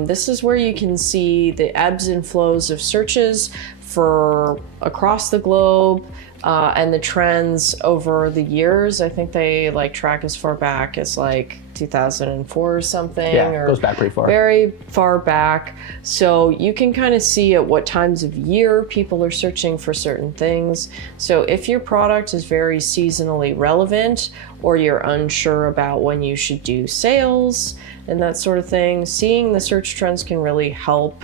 This is where you can see the ebbs and flows of searches for across the globe. And the trends over the years. I think they like track as far back as like 2004 or something. Yeah, or goes back pretty far. Very far back. So you can kind of see at what times of year people are searching for certain things. So if your product is very seasonally relevant, or you're unsure about when you should do sales and that sort of thing, seeing the search trends can really help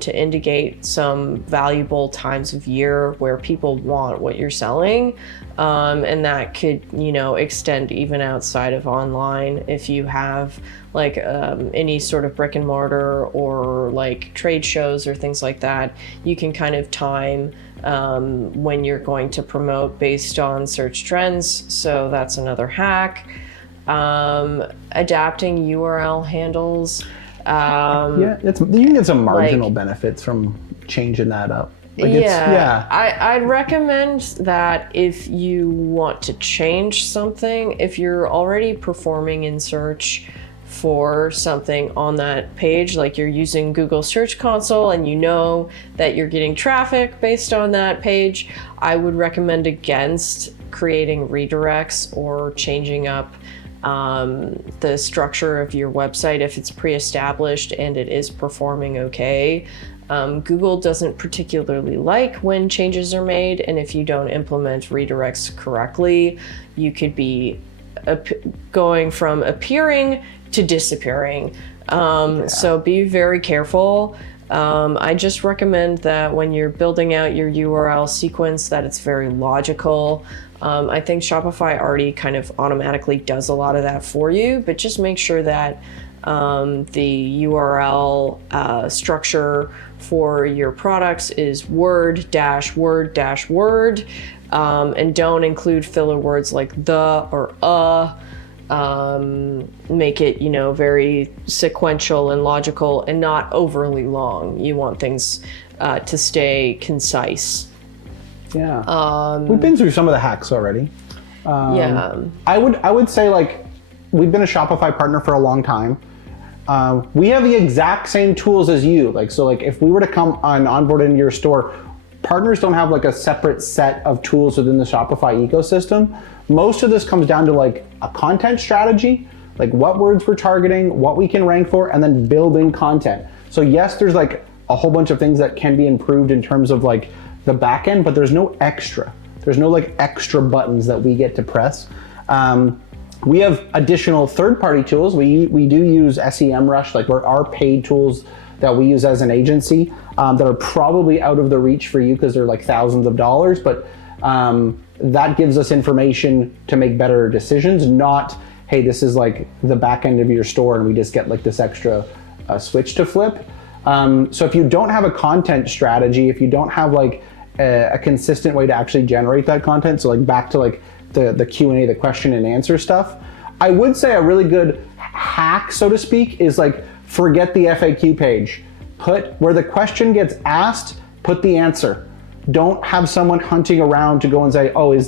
to indicate some valuable times of year where people want what you're selling. And that could, you know, extend even outside of online. If you have like any sort of brick and mortar or like trade shows or things like that, you can kind of time when you're going to promote based on search trends. So that's another hack. Adapting URL handles. You can get some marginal benefits from changing that up. I'd recommend that if you want to change something, if you're already performing in search for something on that page, like you're using Google Search Console and you know that you're getting traffic based on that page, I would recommend against creating redirects or changing up the structure of your website if it's pre-established and it is performing okay. Google doesn't particularly like when changes are made, and if you don't implement redirects correctly, you could be going from appearing to disappearing. So be very careful. I just recommend that when you're building out your URL sequence that it's very logical. I think Shopify already kind of automatically does a lot of that for you, but just make sure that the URL structure for your products is word-word-word, and don't include filler words like the or make it, you know, very sequential and logical and not overly long. You want things to stay concise. Yeah. We've been through some of the hacks already. Yeah. I would say, like, we've been a Shopify partner for a long time. We have the exact same tools as you. Like, if we were to come on onboard into your store, partners don't have like a separate set of tools within the Shopify ecosystem. Most of this comes down to like a content strategy, like what words we're targeting, what we can rank for, and then building content. So yes, there's like a whole bunch of things that can be improved in terms of like the back end, but there's no extra. There's no like extra buttons that we get to press. We have additional third-party tools. We do use SEMrush, like our paid tools that we use as an agency that are probably out of the reach for you because they're like thousands of dollars, but that gives us information to make better decisions, not, hey, this is like the back end of your store and we just get like this extra switch to flip. So if you don't have a content strategy, if you don't have like a consistent way to actually generate that content, so like back to like the Q&A, the question and answer stuff, I would say a really good hack, so to speak, is like forget the FAQ page. Put where the question gets asked, put the answer. Don't have someone hunting around to go and say, oh,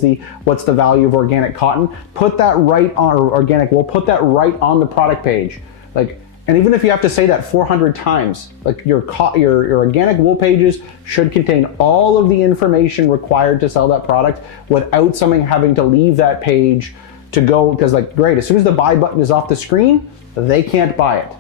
what's the value of organic cotton? Put that right on, or organic wool, put that right on the product page. Like, and even if you have to say that 400 times, like your organic wool pages should contain all of the information required to sell that product without someone having to leave that page to go, because like, great, as soon as the buy button is off the screen, they can't buy it.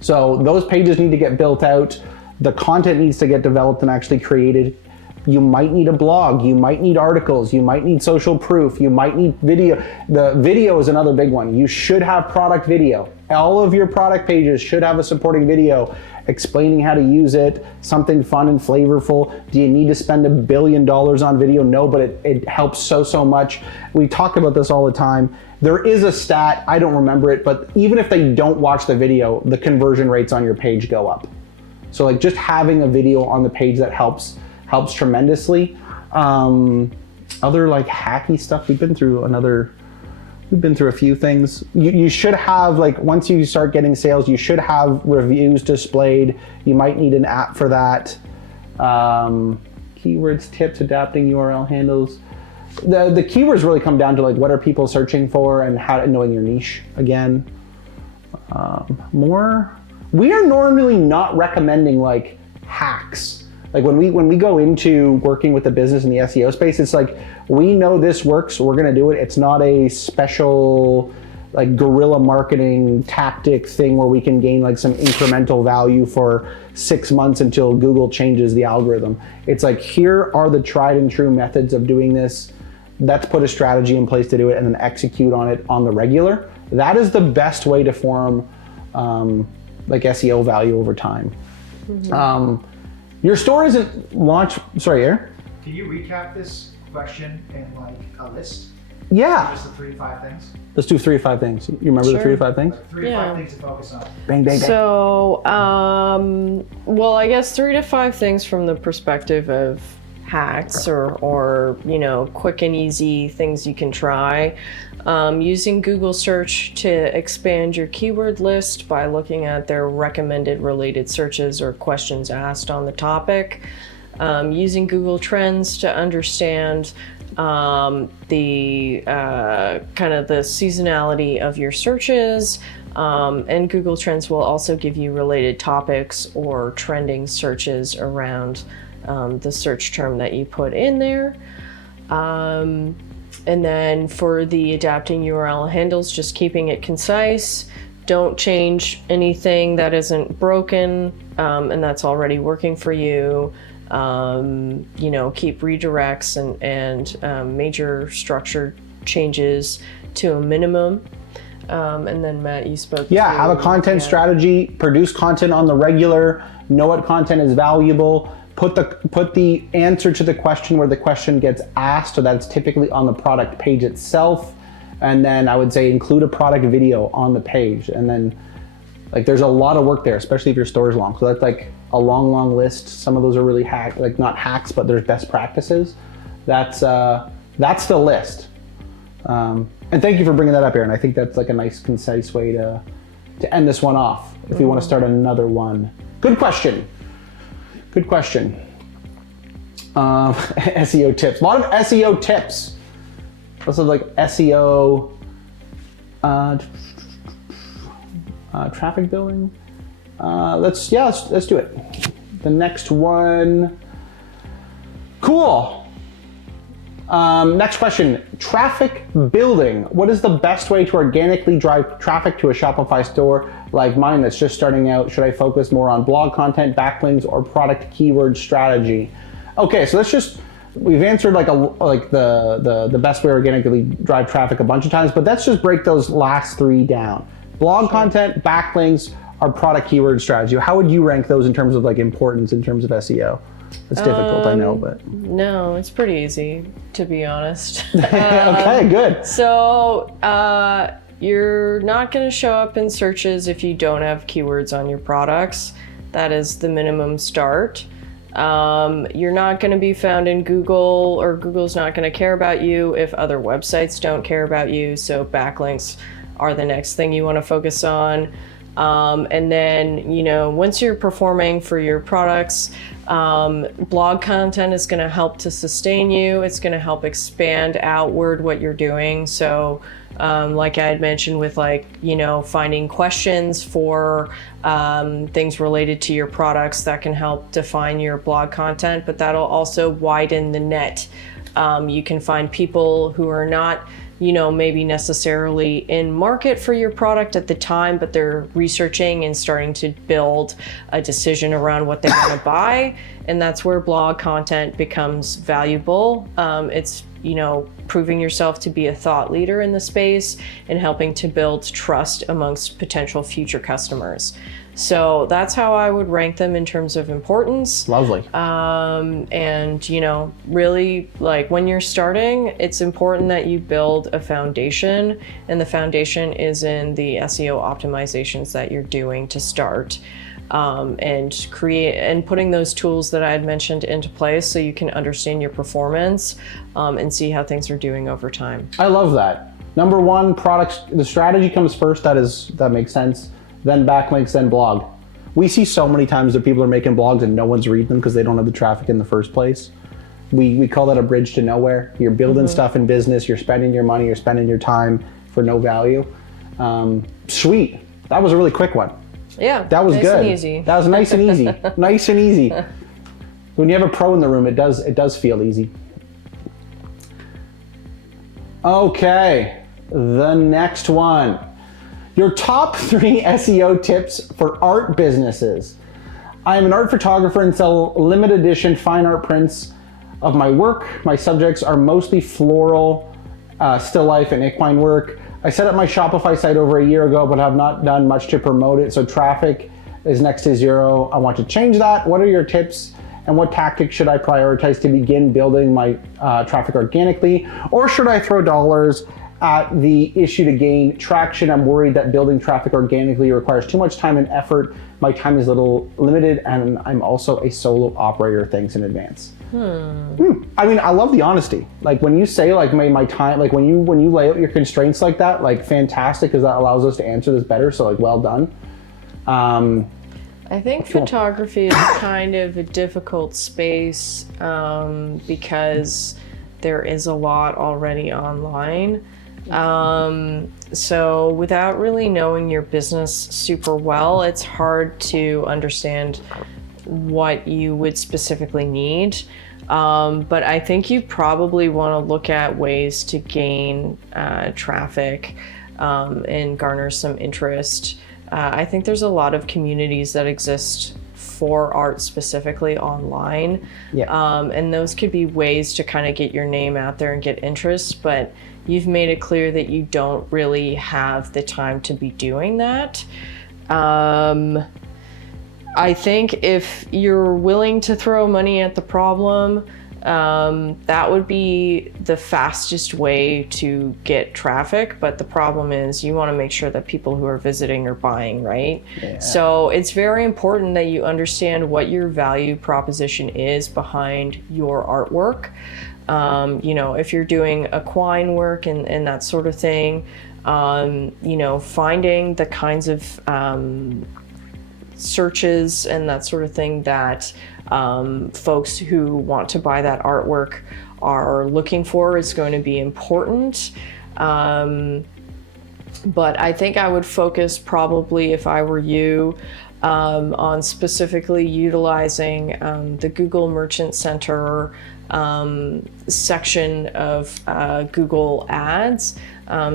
So those pages need to get built out. The content needs to get developed and actually created. You might need a blog, you might need articles, you might need social proof, you might need video. The video is another big one. You should have product video. All of your product pages should have a supporting video explaining how to use it, something fun and flavorful. Do you need to spend $1 billion on video? No, but it helps so much. We talk about this all the time. There is a stat, I don't remember it, but even if they don't watch the video, the conversion rates on your page go up. So like just having a video on the page that helps tremendously. Other like hacky stuff, we've been through a few things. You should have, like, once you start getting sales, you should have reviews displayed. You might need an app for that. Keywords, tips, adapting URL handles. The keywords really come down to like what are people searching for and how knowing your niche again. We are normally not recommending like hacks. Like when we go into working with the business in the SEO space, it's like, we know this works, we're gonna do it. It's not a special like guerrilla marketing tactic thing where we can gain like some incremental value for 6 months until Google changes the algorithm. It's like, here are the tried and true methods of doing this. Let's put a strategy in place to do it and then execute on it on the regular. That is the best way to form like SEO value over time. Mm-hmm. Your store isn't launched. Sorry, Aaron? Can you recap this question in like a list? Yeah. Just the 3 to 5 things? Let's do 3 to 5 things. You remember the 3 to 5 things? Like 3 to 5 things to focus on. Bang, bang, bang. So, well, I guess 3 to 5 things from the perspective of hacks or you know, quick and easy things you can try. Using Google search to expand your keyword list by looking at their recommended related searches or questions asked on the topic. Using Google Trends to understand the kind of the seasonality of your searches. And Google Trends will also give you related topics or trending searches around the search term that you put in there. And then for the adapting URL handles, just keeping it concise. Don't change anything that isn't broken and that's already working for you. You know, keep redirects and major structure changes to a minimum. And then Matt, you spoke. Yeah, have a content strategy, produce content on the regular, know what content is valuable. Put the answer to the question where the question gets asked, so that's typically on the product page itself. And then I would say include a product video on the page. And then like there's a lot of work there, especially if your store is long. So that's like a long list. Some of those are really like not hacks, but there's best practices. That's the list. And thank you for bringing that up, Aaron. I think that's like a nice, concise way to end this one off if you want to start another one. Good question. Good question. SEO tips. A lot of SEO tips. Also like SEO, traffic building. Let's do it. The next one. Cool. Next question. Traffic building. What is the best way to organically drive traffic to a Shopify store like mine that's just starting out? Should I focus more on blog content, backlinks, or product keyword strategy? Okay, so let's just we've answered like the best way to organically drive traffic a bunch of times, but let's just break those last 3 down. Blog content, backlinks, our product keyword strategy. How would you rank those in terms of like importance in terms of SEO? It's difficult, I know, but. No, it's pretty easy, to be honest. Okay, good. So you're not going to show up in searches if you don't have keywords on your products. That is the minimum start. You're not going to be found in Google, or Google's not going to care about you if other websites don't care about you. So backlinks are the next thing you want to focus on. And then, once you're performing for your products, blog content is going to help to sustain you. It's going to help expand outward what you're doing. So, like I had mentioned with finding questions for things related to your products, that can help define your blog content, but that'll also widen the net. You can find people who are not maybe necessarily in market for your product at the time, but they're researching and starting to build a decision around what they want to buy. And that's where blog content becomes valuable. It's, proving yourself to be a thought leader in the space and helping to build trust amongst potential future customers. So that's how I would rank them in terms of importance. Lovely. And, really, like when you're starting, it's important that you build a foundation, and the foundation is in the SEO optimizations that you're doing to start. And putting those tools that I had mentioned into place so you can understand your performance and see how things are doing over time. I love that. Number 1, products, the strategy comes first. That makes sense. Then backlinks, then blog. We see so many times that people are making blogs and no one's reading them because they don't have the traffic in the first place. We call that a bridge to nowhere. You're building stuff in business, you're spending your money, you're spending your time for no value. Sweet. That was a really quick one. Yeah, that was nice good. And easy. That was nice and easy. Nice and easy. When you have a pro in the room, it does feel easy. Okay, the next one. Your top 3 SEO tips for art businesses. I am an art photographer and sell limited edition fine art prints of my work. My subjects are mostly floral, still life, and equine work. I set up my Shopify site over a year ago, but have not done much to promote it, so traffic is next to 0. I want to change that. What are your tips, and what tactics should I prioritize to begin building my traffic organically? Or should I throw dollars at the issue to gain traction? I'm worried that building traffic organically requires too much time and effort. My time is limited, and I'm also a solo operator. Thanks in advance. I mean, I love the honesty. Like when you say like my time, like when you lay out your constraints like that, like fantastic, because that allows us to answer this better. So like, well done. I think photography is kind of a difficult space because there is a lot already online. So without really knowing your business super well, it's hard to understand what you would specifically need. But I think you probably want to look at ways to gain traffic and garner some interest. I think there's a lot of communities that exist for art specifically online. And those could be ways to kind of get your name out there and get interest, but you've made it clear that you don't really have the time to be doing that. I think if you're willing to throw money at the problem, that would be the fastest way to get traffic. But the problem is you want to make sure that people who are visiting are buying, right? Yeah. So it's very important that you understand what your value proposition is behind your artwork. If you're doing equine work and that sort of thing, finding the kinds of searches and that sort of thing that folks who want to buy that artwork are looking for is going to be important. But I think I would focus probably, if I were you, on specifically utilizing the Google Merchant Center section of Google Ads.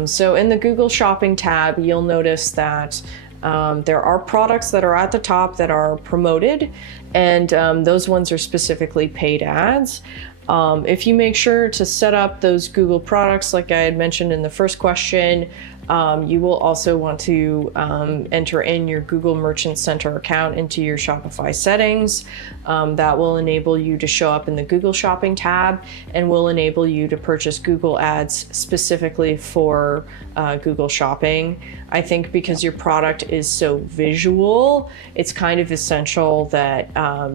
So in the Google Shopping tab, you'll notice that there are products that are at the top that are promoted, and those ones are specifically paid ads. If you make sure to set up those Google products, like I had mentioned in the first question, you will also want to enter in your Google Merchant Center account into your Shopify settings. That will enable you to show up in the Google Shopping tab and will enable you to purchase Google Ads specifically for Google Shopping. I think because your product is so visual, it's kind of essential that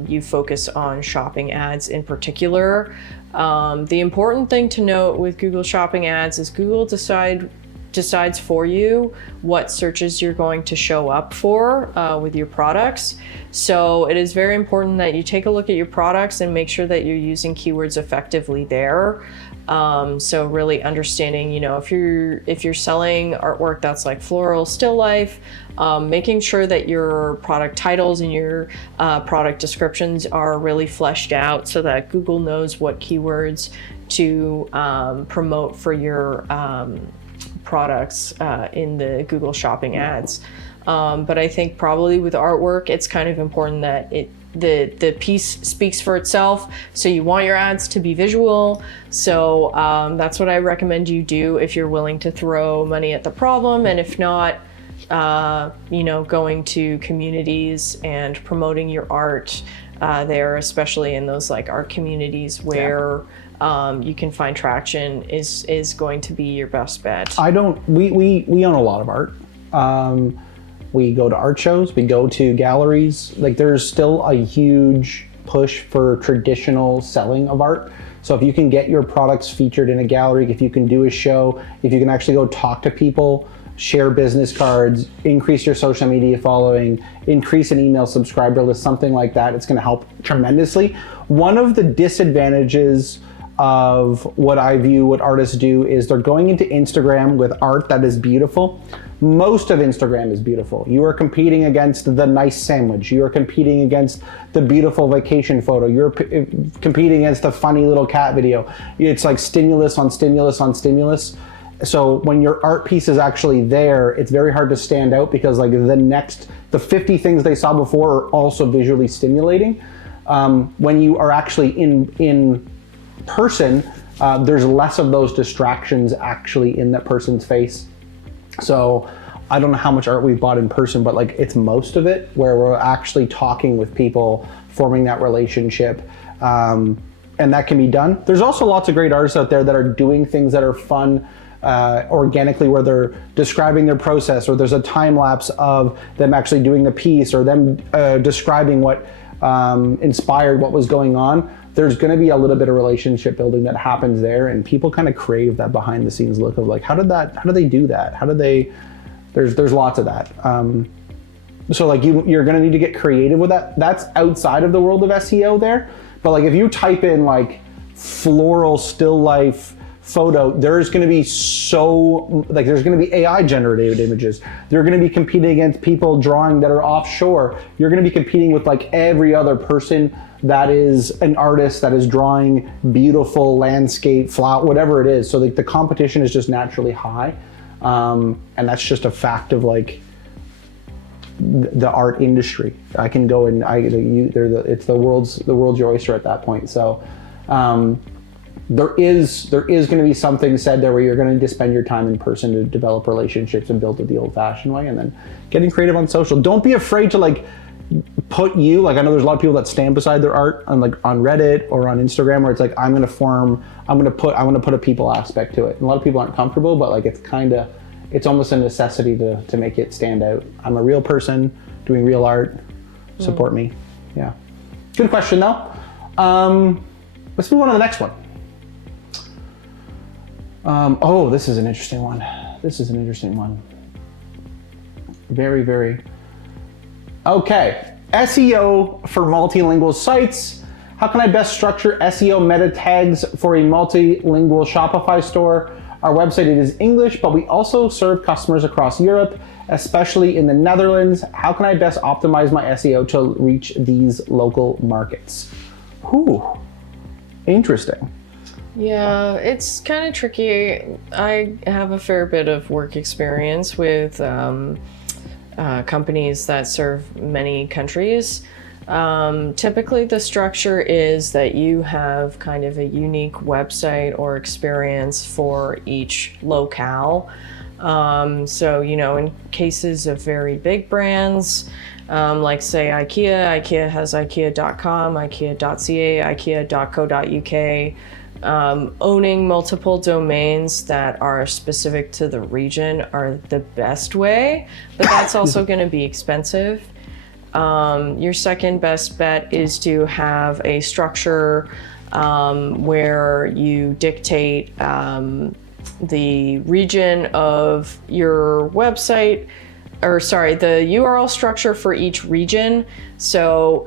you focus on shopping ads in particular. The important thing to note with Google Shopping ads is Google decides for you what searches you're going to show up for with your products. So it is very important that you take a look at your products and make sure that you're using keywords effectively there. So really understanding, if you're selling artwork that's like floral, still life, making sure that your product titles and your product descriptions are really fleshed out so that Google knows what keywords to promote for your products in the Google Shopping ads. But I think probably with artwork, it's kind of important that the piece speaks for itself. So you want your ads to be visual. So that's what I recommend you do if you're willing to throw money at the problem. And if not, going to communities and promoting your art there, especially in those like art communities where you can find traction is going to be your best bet. We own a lot of art. We go to art shows, we go to galleries. Like there's still a huge push for traditional selling of art. So if you can get your products featured in a gallery, if you can do a show, if you can actually go talk to people, share business cards, increase your social media following, increase an email subscriber list, something like that, it's gonna help tremendously. One of the disadvantages of what I view what artists do is they're going into Instagram with art that is beautiful. Most of Instagram is beautiful. You are competing against the nice sandwich. You are competing against the beautiful vacation photo. You're competing against the funny little cat video. It's like stimulus on stimulus on stimulus. So when your art piece is actually there, it's very hard to stand out because like the 50 things they saw before are also visually stimulating. When you are actually in person, there's less of those distractions actually in that person's face. So I don't know how much art we've bought in person, but like it's most of it where we're actually talking with people, forming that relationship, and that can be done. There's also lots of great artists out there that are doing things that are fun organically, where they're describing their process, or there's a time lapse of them actually doing the piece, or them describing what inspired what was going on. There's going to be a little bit of relationship building that happens there, and people kind of crave that behind the scenes look of like, how do they do that? There's lots of that. So like you're going to need to get creative with that. That's outside of the world of SEO there. But like if you type in like floral still life photo, there's going to be there's going to be AI generated images. They're going to be competing against people drawing that are offshore. You're going to be competing with like every other person that is an artist that is drawing beautiful landscape, flower, whatever it is. So the competition is just naturally high. And that's just a fact of like the art industry. I can go and it's the world's your oyster at that point. So there is going to be something said there where you're going to need to spend your time in person to develop relationships and build it the old-fashioned way, and then getting creative on social. Don't be afraid to like put I know there's a lot of people that stand beside their art on Reddit or on Instagram where it's like I'm going to put a people aspect to it. And a lot of people aren't comfortable, but like it's almost a necessity to make it stand out. I'm a real person doing real art. Support me. Yeah. Good question though. Let's move on to the next one. This is an interesting one. Very, very. Okay. SEO for multilingual sites. How can I best structure SEO meta tags for a multilingual Shopify store? Our website is English, but we also serve customers across Europe, especially in the Netherlands. How can I best optimize my SEO to reach these local markets? Interesting. Yeah, it's kind of tricky. I have a fair bit of work experience with companies that serve many countries. Typically the structure is that you have kind of a unique website or experience for each locale. So, in cases of very big brands, like say IKEA has IKEA.com, IKEA.ca, IKEA.co.uk. Owning multiple domains that are specific to the region are the best way, but that's also going to be expensive. Your second best bet is to have a structure where you dictate the region of your website, the URL structure for each region. So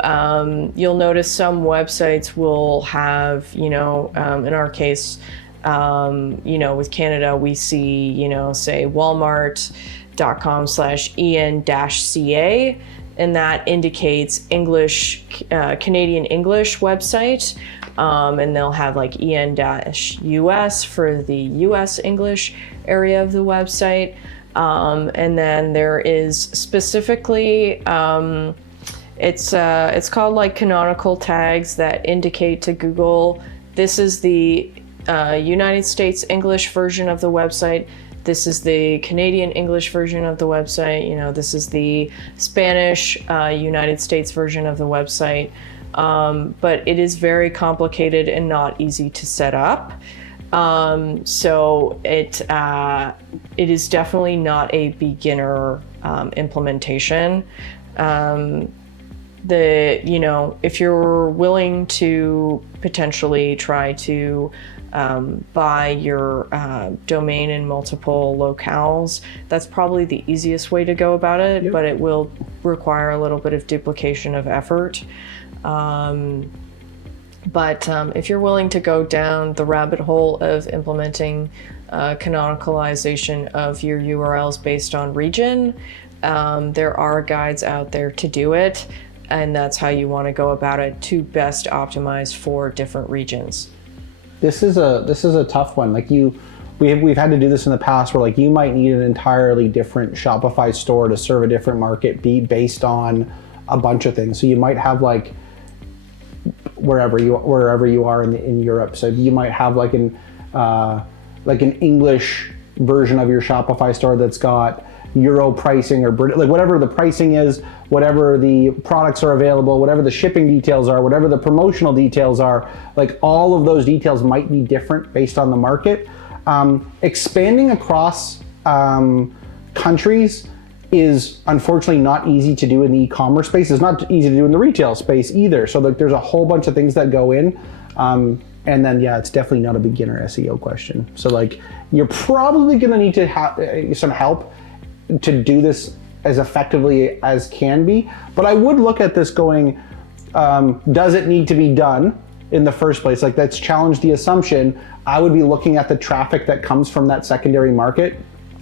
you'll notice some websites will have, in our case, with Canada, we see, say walmart.com/en-ca, and that indicates English, Canadian English website. And they'll have like en-us for the US English area of the website. And then there is specifically, it's called like canonical tags that indicate to Google, this is the United States English version of the website. This is the Canadian English version of the website. This is the Spanish United States version of the website. But it is very complicated and not easy to set up. So it is definitely not a beginner implementation. If you're willing to potentially try to buy your domain in multiple locales, that's probably the easiest way to go about it. Yep. But it will require a little bit of duplication of effort. But if you're willing to go down the rabbit hole of implementing canonicalization of your URLs based on region, there are guides out there to do it, and that's how you want to go about it to best optimize for different regions. This is a tough one. Like we've had to do this in the past where like you might need an entirely different Shopify store to serve a different market based on a bunch of things. So you might have like wherever you are in Europe. So you might have like an English version of your Shopify store that's got Euro pricing or like whatever the pricing is, whatever the products are available, whatever the shipping details are, whatever the promotional details are, like all of those details might be different based on the market. Expanding across countries is unfortunately not easy to do in the e-commerce space. It's not easy to do in the retail space either. So like there's a whole bunch of things that go in. And then, it's definitely not a beginner SEO question. So like you're probably gonna need to have some help to do this as effectively as can be. But I would look at this going, does it need to be done in the first place? Like that's challenged the assumption. I would be looking at the traffic that comes from that secondary market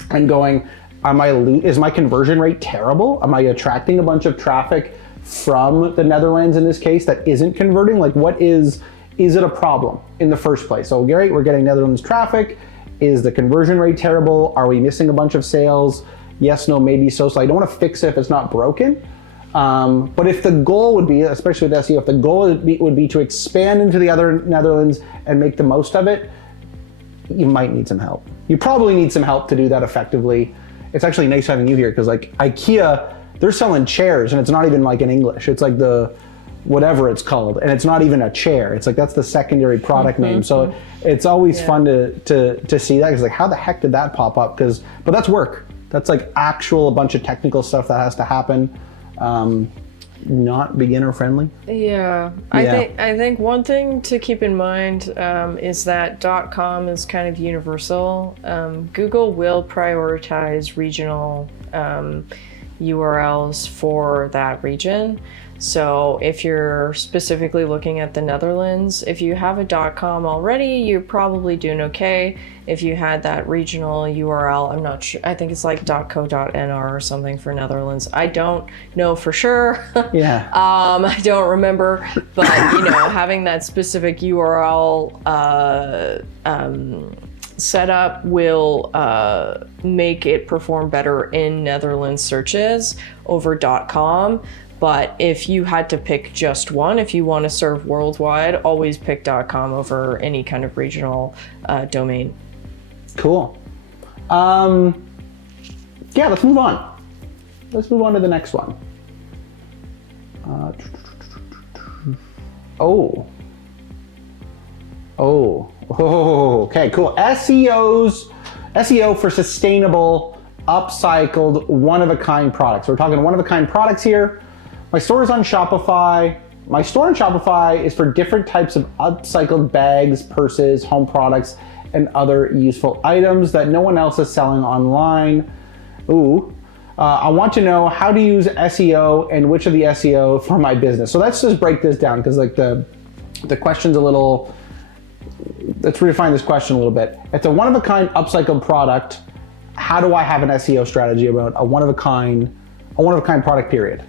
and going, is my conversion rate terrible? Am I attracting a bunch of traffic from the Netherlands in this case that isn't converting? Like is it a problem in the first place? So great, we're getting Netherlands traffic. Is the conversion rate terrible? Are we missing a bunch of sales? Yes, no, maybe so. So I don't want to fix it if it's not broken. But if the goal would be, especially with SEO, if the goal would be to expand into the other Netherlands and make the most of it, you might need some help. You probably need some help to do that effectively. It's actually nice having you here because like IKEA, they're selling chairs and it's not even like in English. It's like the whatever it's called, and it's not even a chair. It's like that's the secondary product name. So it's always fun to see that because like how the heck did that pop up? But that's work. That's like a bunch of technical stuff that has to happen. Not beginner friendly. Yeah. I think one thing to keep in mind is that .com is kind of universal. Google will prioritize regional URLs for that region. So if you're specifically looking at the Netherlands, if you have a .com already, you're probably doing okay. If you had that regional URL, I'm not sure, I think it's like .co.nr or something for Netherlands. I don't know for sure. Yeah. I don't remember, but having that specific URL set up will make it perform better in Netherlands searches over .com. But if you had to pick just one, if you want to serve worldwide, always pick .com over any kind of regional domain. Cool. Yeah, let's move on. Let's move on to the next one. Okay, cool. SEO for sustainable, upcycled, one-of-a-kind products. We're talking one-of-a-kind products here. My store is on Shopify. My store on Shopify is for different types of upcycled bags, purses, home products, and other useful items that no one else is selling online. I want to know how to use SEO and which of the SEO for my business. So let's just break this down, because like the question's a little, let's redefine this question a little bit. It's a one-of-a-kind upcycled product. How do I have an SEO strategy about a one-of-a-kind product, period?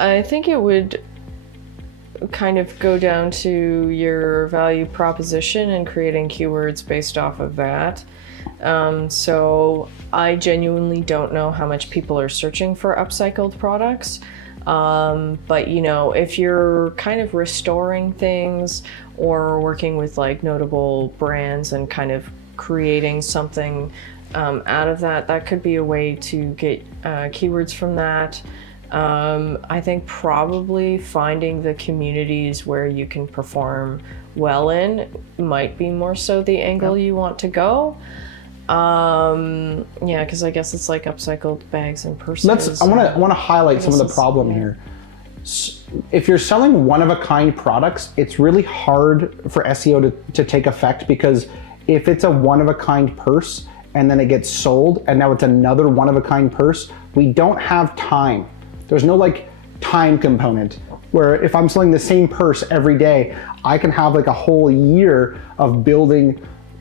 I think it would kind of go down to your value proposition and creating keywords based off of that. So I genuinely don't know how much people are searching for upcycled products. But you know, if you're kind of restoring things or working with like notable brands and kind of creating something out of that, that could be a way to get keywords from that. I think probably finding the communities where you can perform well in might be more so the angle you want to go. Yeah, because I guess it's like upcycled bags and purses. I want to highlight some of the problem here. If you're selling one-of-a-kind products, it's really hard for SEO to take effect, because if it's a one-of-a-kind purse and then it gets sold and now it's another one-of-a-kind purse, we don't have time. There's no like time component where if I'm selling the same purse every day, I can have like a whole year of building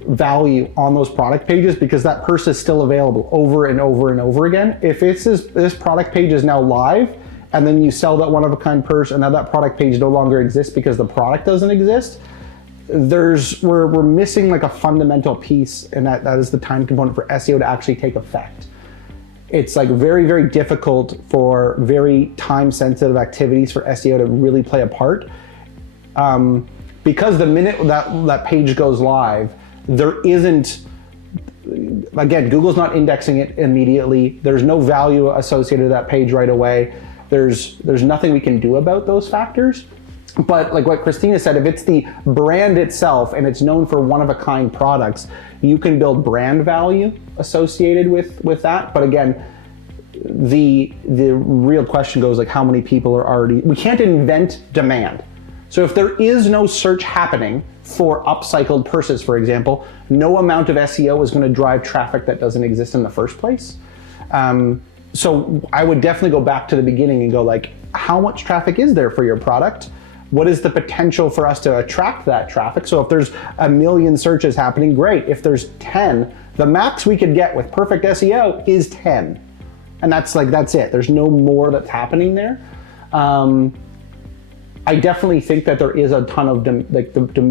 value on those product pages, because that purse is still available over and over and over again. If it's this product page is now live, and then you sell that one-of-a-kind purse and now that product page no longer exists because the product doesn't exist, we're missing like a fundamental piece, and that is the time component for SEO to actually take effect. It's like very, very difficult for very time-sensitive activities for SEO to really play a part, because the minute that page goes live, there isn't, again, Google's not indexing it immediately. There's no value associated to that page right away. There's nothing we can do about those factors. But like what Christina said, if it's the brand itself and it's known for one-of-a-kind products, you can build brand value associated with that. But again, the real question goes like, how many people are already, we can't invent demand. So if there is no search happening for upcycled purses, for example, no amount of SEO is going to drive traffic that doesn't exist in the first place. So I would definitely go back to the beginning and go like, how much traffic is there for your product? What is the potential for us to attract that traffic? So if there's 1 million searches happening, great. If there's 10, the max we could get with perfect SEO is 10. And that's it. There's no more that's happening there. I definitely think that there is a ton of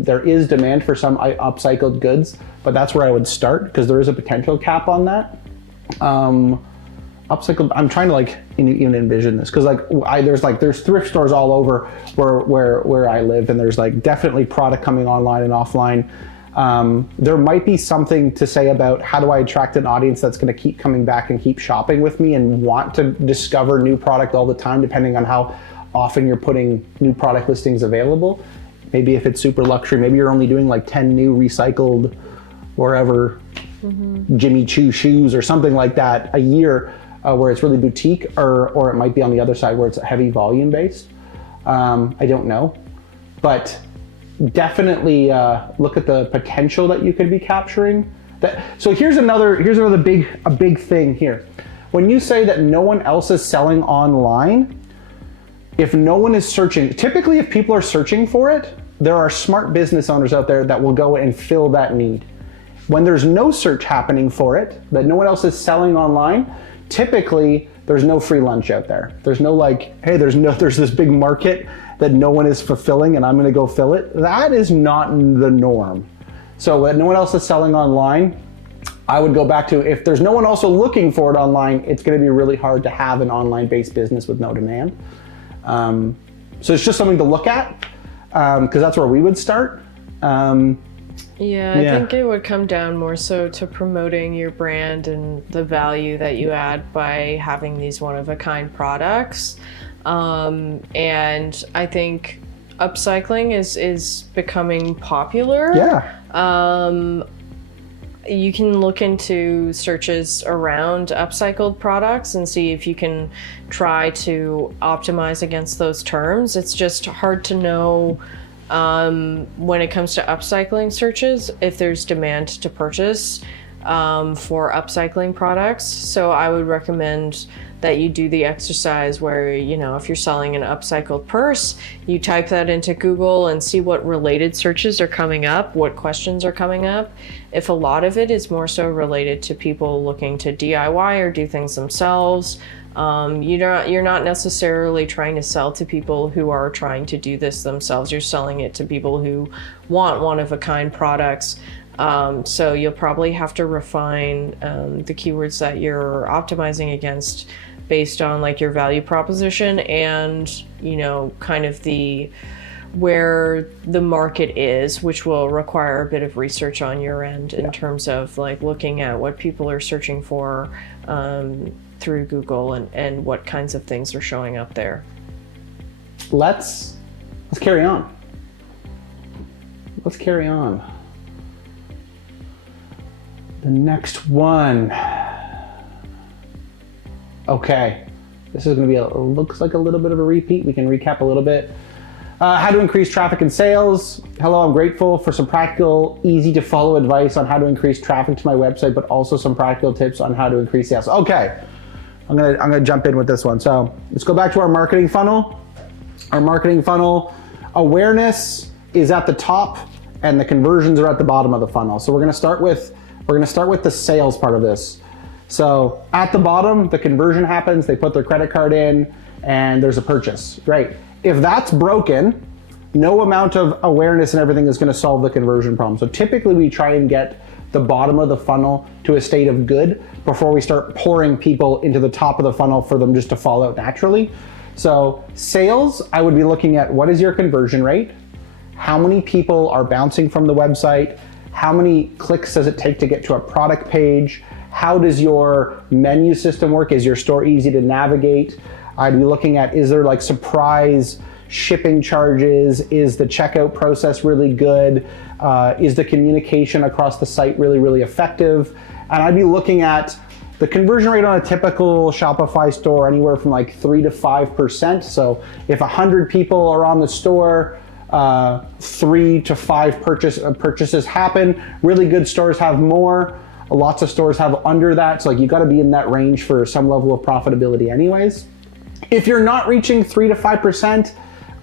there is demand for some upcycled goods, but that's where I would start, because there is a potential cap on that. Upcycled, I'm trying to like even envision this, because there's thrift stores all over where I live, and there's like definitely product coming online and offline. There might be something to say about how do I attract an audience that's going to keep coming back and keep shopping with me and want to discover new product all the time, depending on how often you're putting new product listings available. Maybe if it's super luxury, maybe you're only doing like 10 new recycled wherever Jimmy Choo shoes or something like that a year, where it's really boutique, or it might be on the other side where it's heavy volume based. I don't know, but definitely look at the potential that you could be capturing. So here's another big thing here. When you say that no one else is selling online, if no one is searching, typically if people are searching for it, there are smart business owners out there that will go and fill that need. When there's no search happening for it, that no one else is selling online, typically there's no free lunch out there. There's no like, hey, there's this big market that no one is fulfilling and I'm gonna go fill it. That is not the norm. So when no one else is selling online, I would go back to, if there's no one also looking for it online, it's going to be really hard to have an online-based business with no demand. So it's just something to look at, because that's where we would start. Yeah, I think it would come down more so to promoting your brand and the value that you add by having these one-of-a-kind products. And I think upcycling is becoming popular. Yeah. You can look into searches around upcycled products and see if you can try to optimize against those terms. It's just hard to know when it comes to upcycling searches if there's demand to purchase for upcycling products. So I would recommend that you do the exercise where, you know, if you're selling an upcycled purse, you type that into Google and see what related searches are coming up, what questions are coming up. If a lot of it is more so related to people looking to DIY or do things themselves, you're not necessarily trying to sell to people who are trying to do this themselves. You're selling it to people who want one-of-a-kind products. So you'll probably have to refine the keywords that you're optimizing against based on like your value proposition and, you know, kind of where the market is, which will require a bit of research on your end in terms of like looking at what people are searching for through Google and what kinds of things are showing up there. Let's carry on. Let's carry on. The next one. Okay, this is going to be looks like a little bit of a repeat. We can recap a little bit. How to increase traffic and sales. Hello, I'm grateful for some practical, easy to follow advice on how to increase traffic to my website, but also some practical tips on how to increase sales. Okay, I'm gonna jump in with this one. So let's go back to our marketing funnel. Our marketing funnel awareness is at the top, and the conversions are at the bottom of the funnel. So we're gonna start with the sales part of this. So at the bottom, the conversion happens, they put their credit card in, and there's a purchase. Great. If that's broken, no amount of awareness and everything is going to solve the conversion problem. So typically we try and get the bottom of the funnel to a state of good before we start pouring people into the top of the funnel for them just to fall out naturally. So sales, I would be looking at what is your conversion rate? How many people are bouncing from the website? How many clicks does it take to get to a product page? How does your menu system work? Is your store easy to navigate? I'd be looking at, is there like surprise shipping charges? Is the checkout process really good? Is the communication across the site really, really effective? And I'd be looking at the conversion rate on a typical Shopify store, anywhere from like 3 to 5%. So if 100 people are on the store, 3 to 5 purchases happen. Really good stores have more. Lots of stores have under that. So like you got to be in that range for some level of profitability anyways. If you're not reaching 3 to 5%,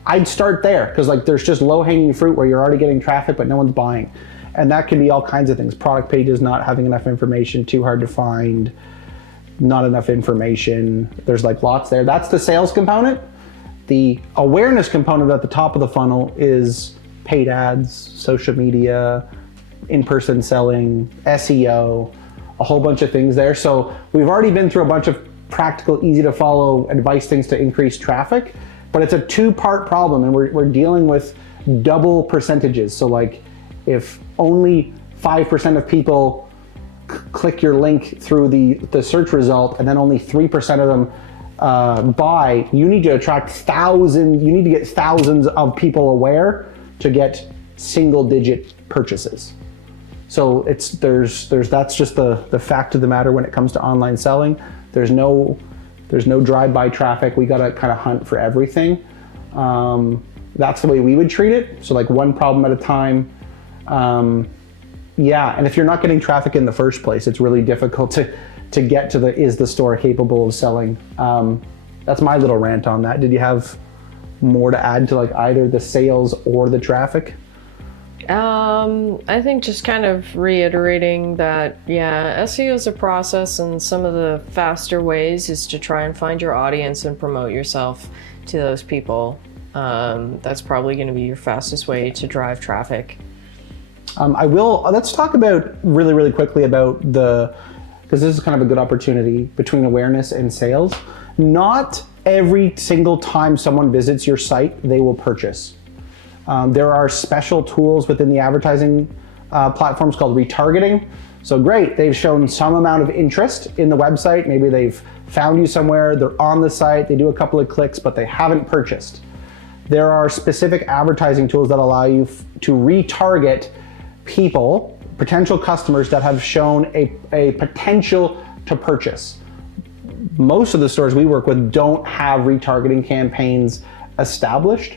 I'd start there, because like there's just low hanging fruit where you're already getting traffic but no one's buying. And that can be all kinds of things. Product pages not having enough information, too hard to find, not enough information. There's like lots there. That's the sales component. The awareness component at the top of the funnel is paid ads, social media, in-person selling, SEO, a whole bunch of things there. So we've already been through a bunch of practical, easy to follow advice things to increase traffic, but it's a two-part problem, and we're dealing with double percentages. So like if only 5% of people click your link through the search result and then only 3% of them buy, you need to attract you need to get thousands of people aware to get single-digit purchases. So that's just the fact of the matter when it comes to online selling. There's no drive-by traffic. We gotta kind of hunt for everything. That's the way we would treat it. So like one problem at a time. Yeah, and if you're not getting traffic in the first place, it's really difficult to get to is the store capable of selling? That's my little rant on that. Did you have more to add to like either the sales or the traffic? I think just kind of reiterating that, yeah, SEO is a process, and some of the faster ways is to try and find your audience and promote yourself to those people. That's probably going to be your fastest way to drive traffic. Let's talk about really quickly about because this is kind of a good opportunity between awareness and sales. Not every single time someone visits your site, they will purchase. There are special tools within the advertising platforms called retargeting. So great, they've shown some amount of interest in the website. Maybe they've found you somewhere, they're on the site, they do a couple of clicks, but they haven't purchased. There are specific advertising tools that allow you to retarget people, potential customers that have shown a potential to purchase. Most of the stores we work with don't have retargeting campaigns established,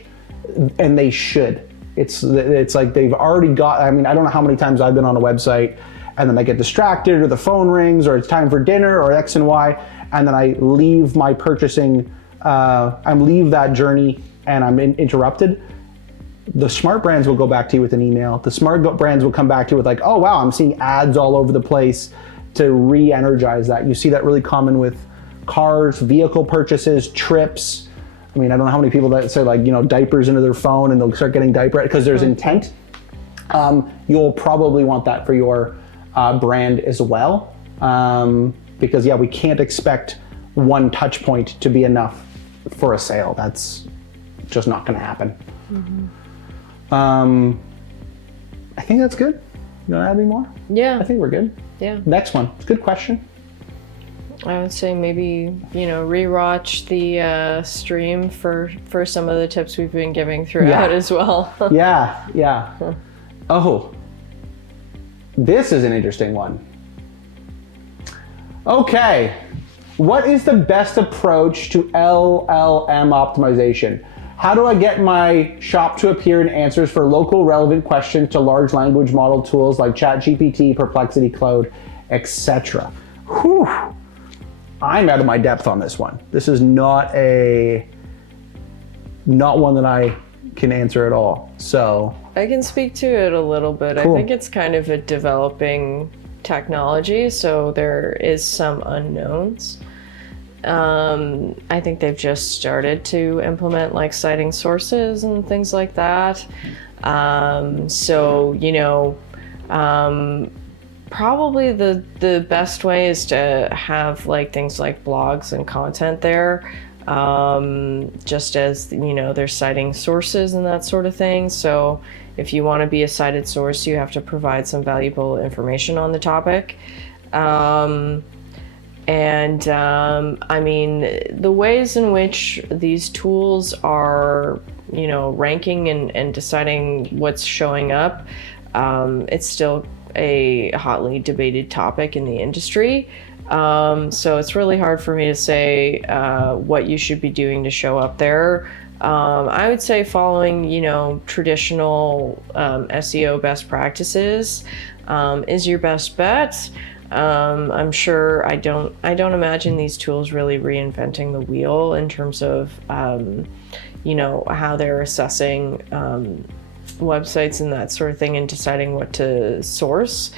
and they should. It's like they've already got, I don't know how many times I've been on a website and then I get distracted, or the phone rings, or it's time for dinner, or X and Y, and then I leave my purchasing, I leave that journey and I'm interrupted. The smart brands will go back to you with an email. The smart brands will come back to you with like, oh wow, I'm seeing ads all over the place to re-energize that. You see that really common with cars, vehicle purchases, trips. I don't know how many people that say like, diapers into their phone and they'll start getting diaper because there's intent. You'll probably want that for your brand as well. Because yeah, we can't expect one touch point to be enough for a sale. That's just not gonna happen. I think that's good. You want to add any more? Yeah. I think we're good. Yeah. Next one. It's a good question. I would say maybe, rewatch the stream for some of the tips we've been giving throughout as well. Yeah. Oh, this is an interesting one. Okay. What is the best approach to LLM optimization? How do I get my shop to appear in answers for local relevant questions to large language model tools like ChatGPT, Perplexity, Cloud, etc.? Whew. I'm out of my depth on this one. This is not one that I can answer at all. So I can speak to it a little bit. Cool. I think it's kind of a developing technology, so there is some unknowns. I think they've just started to implement like citing sources and things like that. Probably the best way is to have like things like blogs and content there, just as they're citing sources and that sort of thing. So if you want to be a cited source, you have to provide some valuable information on the topic. The ways in which these tools are, ranking and deciding what's showing up, it's still a hotly debated topic in the industry. So it's really hard for me to say what you should be doing to show up there. I would say following, traditional SEO best practices is your best bet. I'm sure I don't imagine these tools really reinventing the wheel in terms of how they're assessing websites and that sort of thing and deciding what to source.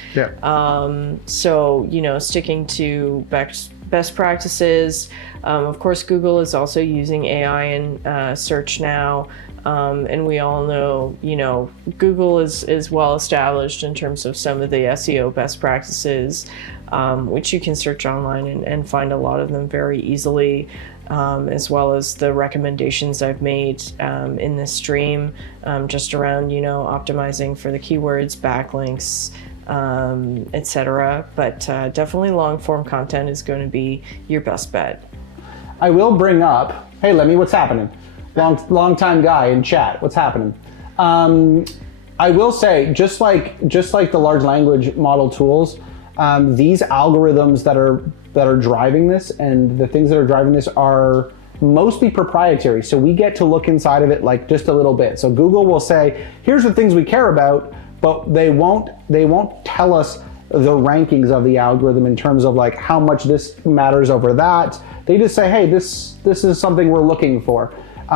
Sticking to best practices. Of course, Google is also using AI in search now. And we all know, Google is well established in terms of some of the SEO best practices, which you can search online and find a lot of them very easily, as well as the recommendations I've made in this stream, just around, optimizing for the keywords, backlinks, etc. But definitely long form content is going to be your best bet. I will bring up, hey Lemmy, what's happening? Long time guy in chat, what's happening? I will say, just like the large language model tools, these algorithms that are driving this and the things that are driving this are mostly proprietary. So we get to look inside of it like just a little bit. So Google will say, here's the things we care about, but they won't tell us the rankings of the algorithm in terms of like how much this matters over that. They just say, hey, this is something we're looking for.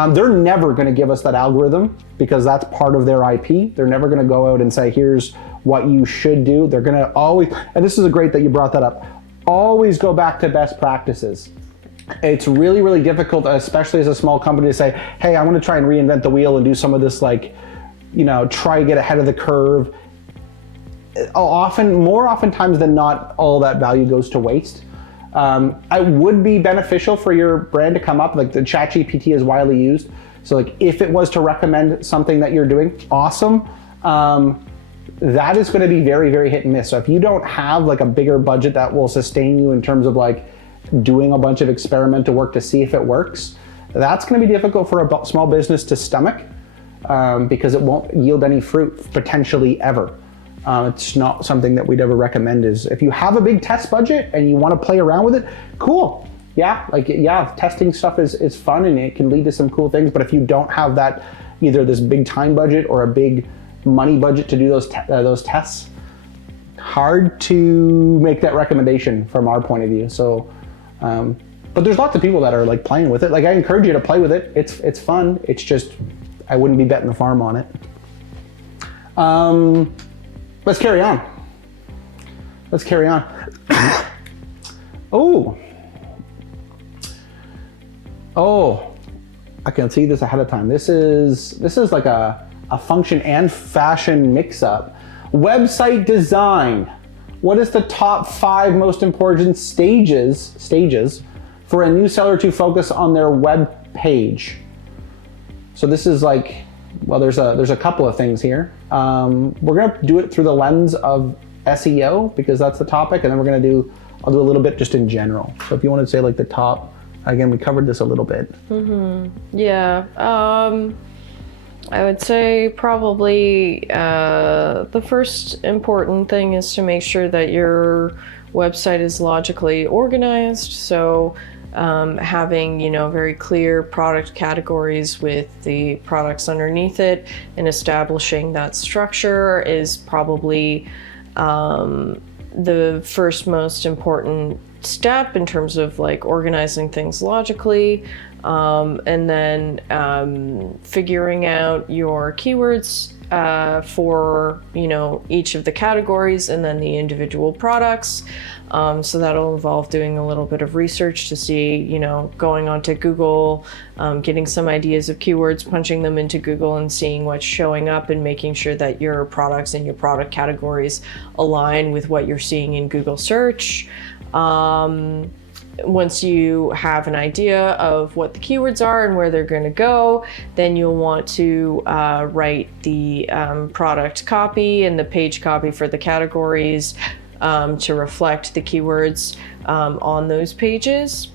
They're never going to give us that algorithm because that's part of their IP. They're never going to go out and say, here's what you should do. They're going to always, and this is great that you brought that up, always go back to best practices. It's really, really difficult, especially as a small company, to say, hey, I want to try and reinvent the wheel and do some of this, like, try to get ahead of the curve. more oftentimes than not, all that value goes to waste. It would be beneficial for your brand to come up, like the ChatGPT is widely used. So like if it was to recommend something that you're doing, awesome. That is going to be very, very hit and miss. So if you don't have like a bigger budget that will sustain you in terms of like doing a bunch of experimental work to see if it works, that's going to be difficult for a small business to stomach, because it won't yield any fruit potentially ever. It's not something that we'd ever recommend. Is if you have a big test budget and you want to play around with it, cool. Yeah, testing stuff is fun and it can lead to some cool things. But if you don't have that, either this big time budget or a big money budget to do those tests, hard to make that recommendation from our point of view. So, but there's lots of people that are like playing with it. Like I encourage you to play with it. It's fun. It's just I wouldn't be betting the farm on it. Let's carry on. Oh, I can see this ahead of time. This is like a function and fashion mix-up. Website design. What is the top 5 most important stages for a new seller to focus on their web page? So this is like, well, there's a couple of things here. We're gonna do it through the lens of SEO because that's the topic, and then I'll do a little bit just in general. So if you want to say like the top, again, we covered this a little bit. Yeah, I would say probably the first important thing is to make sure that your website is logically organized. So having, very clear product categories with the products underneath it and establishing that structure is probably the first most important step in terms of like organizing things logically, and then figuring out your keywords for each of the categories and then the individual products. So that'll involve doing a little bit of research to see, going onto Google, getting some ideas of keywords, punching them into Google and seeing what's showing up and making sure that your products and your product categories align with what you're seeing in Google search. Once you have an idea of what the keywords are and where they're going to go, then you'll want to write the product copy and the page copy for the categories to reflect the keywords on those pages.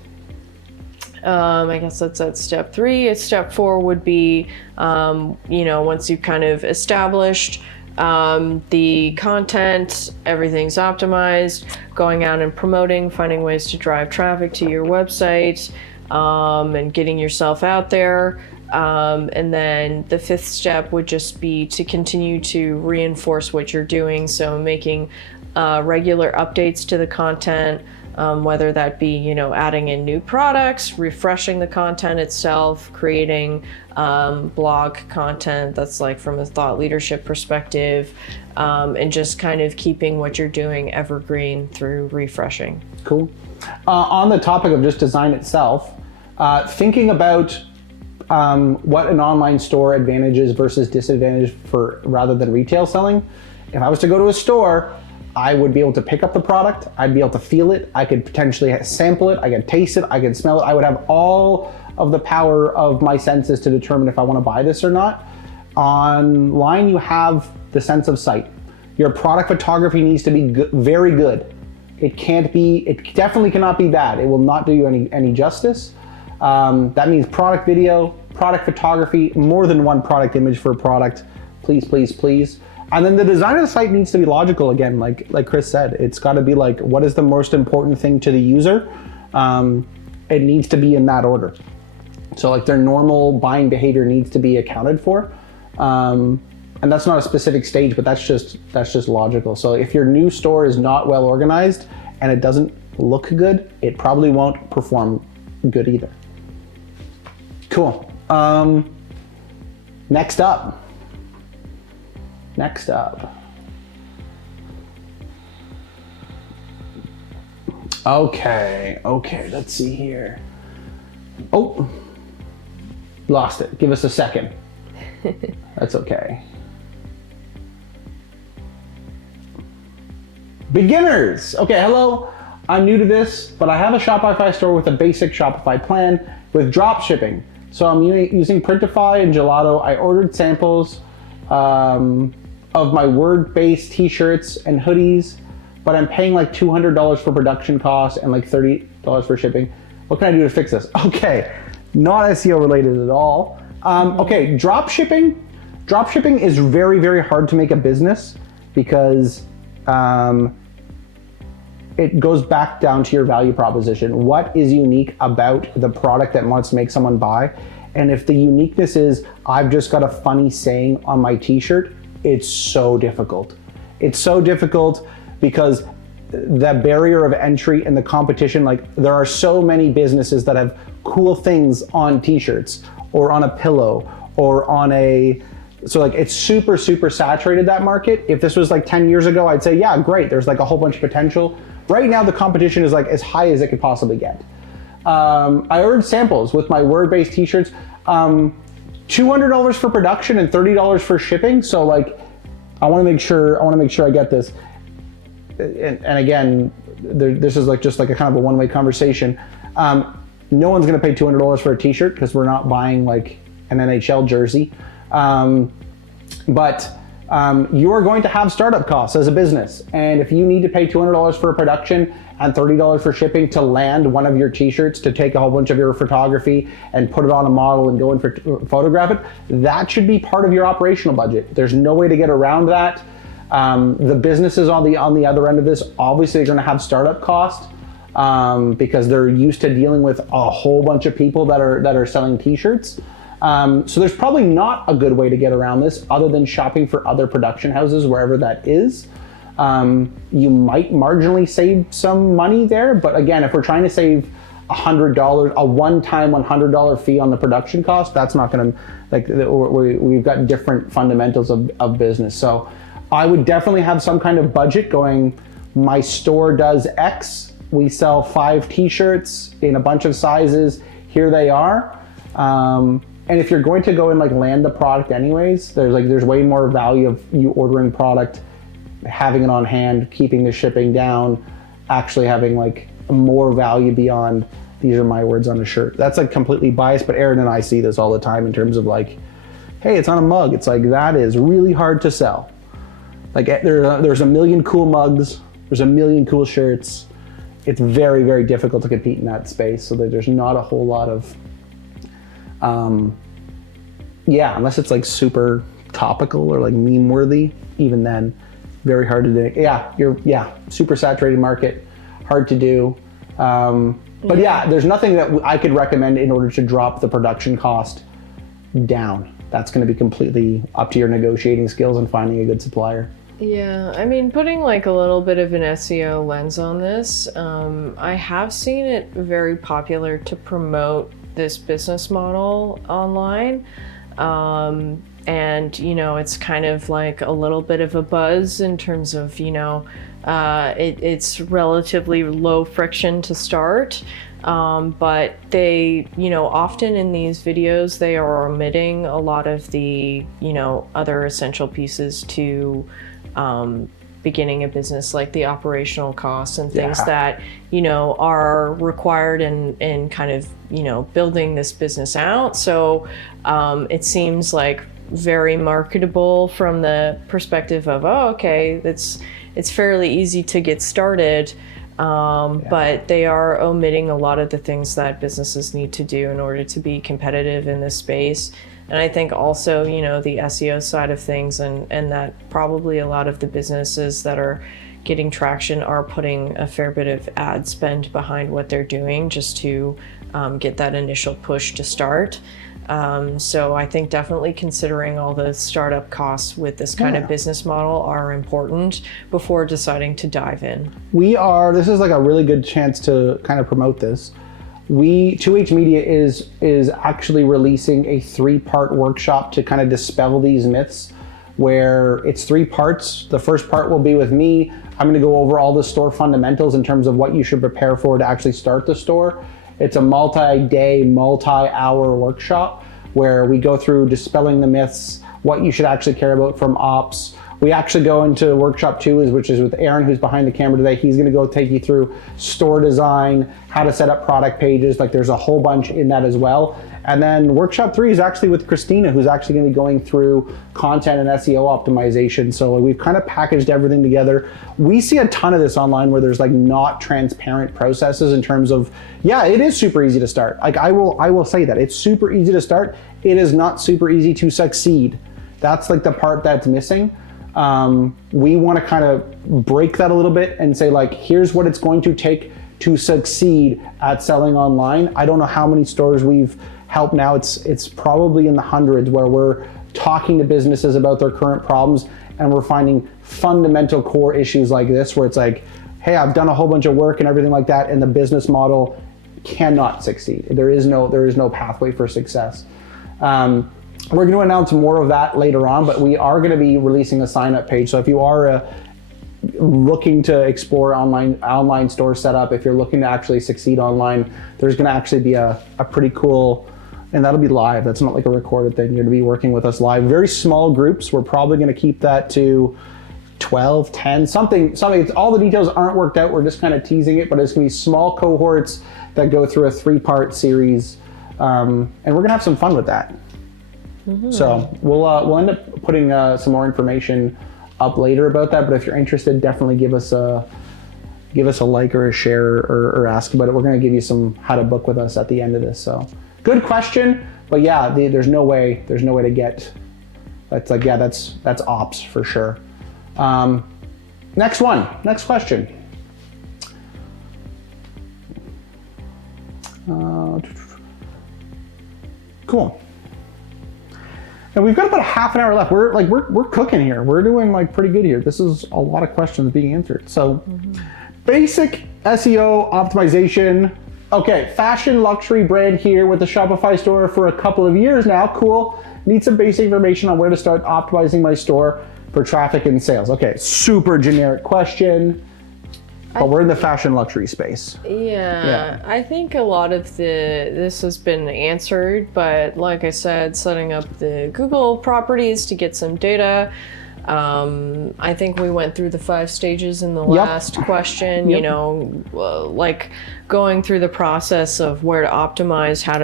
I guess that's at step 3. Step 4 would be, once you've kind of established the content, everything's optimized, going out and promoting, finding ways to drive traffic to your website, and getting yourself out there. And then the 5th step would just be to continue to reinforce what you're doing. So making regular updates to the content, whether that be, adding in new products, refreshing the content itself, creating blog content that's like from a thought leadership perspective, and just kind of keeping what you're doing evergreen through refreshing. Cool. On the topic of just design itself, thinking about what an online store advantages versus disadvantage for rather than retail selling. If I was to go to a store, I would be able to pick up the product, I'd be able to feel it, I could potentially sample it, I could taste it, I could smell it, I would have all of the power of my senses to determine if I want to buy this or not. Online, you have the sense of sight. Your product photography needs to be very good. It definitely cannot be bad. It will not do you any justice. That means product video, product photography, more than one product image for a product, please, please, please. And then the design of the site needs to be logical again, like Chris said. It's got to be like, what is the most important thing to the user? It needs to be in that order. So like their normal buying behavior needs to be accounted for. And that's not a specific stage, but that's just logical. So if your new store is not well organized and it doesn't look good, it probably won't perform good either. Cool. Next up. Okay, let's see here. Oh, lost it. Give us a second. That's okay. Beginners. Okay, hello. I'm new to this, but I have a Shopify store with a basic Shopify plan with drop shipping. So I'm using Printify and Gelato. I ordered samples of my word-based t-shirts and hoodies, but I'm paying like $200 for production costs and like $30 for shipping. What can I do to fix this? Okay, not SEO related at all. Okay, drop shipping. Drop shipping is very, very hard to make a business because it goes back down to your value proposition. What is unique about the product that wants to make someone buy? And if the uniqueness is, I've just got a funny saying on my t-shirt, it's so difficult. It's so difficult because the barrier of entry and the competition, like there are so many businesses that have cool things on t-shirts or on a pillow or on so like it's super, super saturated, that market. If this was like 10 years ago, I'd say, yeah, great. There's like a whole bunch of potential. Right now, the competition is like as high as it could possibly get. I ordered samples with my word-based t-shirts, $200 for production and $30 for shipping. So like, I want to make sure I get this. And again, this is like just like a kind of a one-way conversation. No one's going to pay $200 for a t-shirt because we're not buying like an NHL jersey. But you are going to have startup costs as a business. And if you need to pay $200 for a production and $30 for shipping to land one of your t-shirts, to take a whole bunch of your photography and put it on a model and go in for photograph it, that should be part of your operational budget. There's no way to get around that. The businesses on the other end of this, obviously, are going to have startup costs because they're used to dealing with a whole bunch of people that are selling t-shirts. So there's probably not a good way to get around this other than shopping for other production houses wherever that is. You might marginally save some money there, but again, if we're trying to save $100, a one-time $100 fee on the production cost, that's not going to, like, we've got different fundamentals of business. So I would definitely have some kind of budget going, my store does X, we sell 5 t-shirts in a bunch of sizes, here they are. And if you're going to go and like land the product anyways, there's way more value of you ordering product, having it on hand, keeping the shipping down, actually having like more value beyond these are my words on a shirt. That's like completely biased, but Aaron and I see this all the time in terms of like, hey, it's on a mug. It's like, that is really hard to sell. Like there's a million cool mugs, there's a million cool shirts. It's very, very difficult to compete in that space. So that there's not a whole lot of, unless it's like super topical or like meme worthy, even then, very hard to do. Super saturated market, hard to do. But there's nothing that I could recommend in order to drop the production cost down. That's going to be completely up to your negotiating skills and finding a good supplier. Yeah, I mean, putting like a little bit of an SEO lens on this, I have seen it very popular to promote this business model online. And, it's kind of like a little bit of a buzz in terms of, it's relatively low friction to start. But they, often in these videos, they are omitting a lot of the, other essential pieces to beginning a business, like the operational costs and things that, are required in kind of, building this business out. So it seems like very marketable from the perspective of, it's fairly easy to get started. But they are omitting a lot of the things that businesses need to do in order to be competitive in this space. And I think also, the SEO side of things and that probably a lot of the businesses that are getting traction are putting a fair bit of ad spend behind what they're doing just to get that initial push to start. So I think definitely considering all the startup costs with this kind of business model are important before deciding to dive in. This is like a really good chance to kind of promote this. 2H Media is actually releasing a 3-part workshop to kind of dispel these myths, where it's 3 parts. The first part will be with me. I'm going to go over all the store fundamentals in terms of what you should prepare for to actually start the store. It's a multi-day, multi-hour workshop where we go through dispelling the myths, what you should actually care about from ops, We actually go into workshop 2, which is with Aaron, who's behind the camera today. He's gonna go take you through store design, how to set up product pages. Like there's a whole bunch in that as well. And then workshop 3 is actually with Christina, who's actually gonna be going through content and SEO optimization. So we've kind of packaged everything together. We see a ton of this online where there's like not transparent processes in terms of, yeah, it is super easy to start. Like I will say that it's super easy to start. It is not super easy to succeed. That's like the part that's missing. We want to kind of break that a little bit and say like, here's what it's going to take to succeed at selling online. I don't know how many stores we've helped now. It's probably in the hundreds where we're talking to businesses about their current problems and we're finding fundamental core issues like this where it's like, hey, I've done a whole bunch of work and everything like that, and the business model cannot succeed. There is no pathway for success. We're going to announce more of that later on, but we are going to be releasing a sign-up page. So if you are looking to explore online store setup, if you're looking to actually succeed online, there's going to actually be a pretty cool, and that'll be live. That's not like a recorded thing. You're going to be working with us live. Very small groups. We're probably going to keep that to 12, 10, something. All the details aren't worked out. We're just kind of teasing it, but it's going to be small cohorts that go through a 3-part series, and we're going to have some fun with that. Mm-hmm. So we'll end up putting some more information up later about that. But if you're interested, definitely give us a like or a share or ask about it. We're going to give you some how to book with us at the end of this. So good question, but yeah, there's no way to get. That's like, yeah, that's ops for sure. Next question. Cool. And we've got about a half an hour left. We're cooking here. We're doing like pretty good here. This is a lot of questions being answered. So basic SEO optimization. Okay, fashion luxury brand here with the Shopify store for a couple of years now. Cool. Need some basic information on where to start optimizing my store for traffic and sales. Okay, super generic question. But we're in the fashion luxury space. Yeah, I think a lot of this has been answered, but like I said, setting up the Google properties to get some data. I think we went through the 5 stages in the last question, you know, like going through the process of where to optimize, how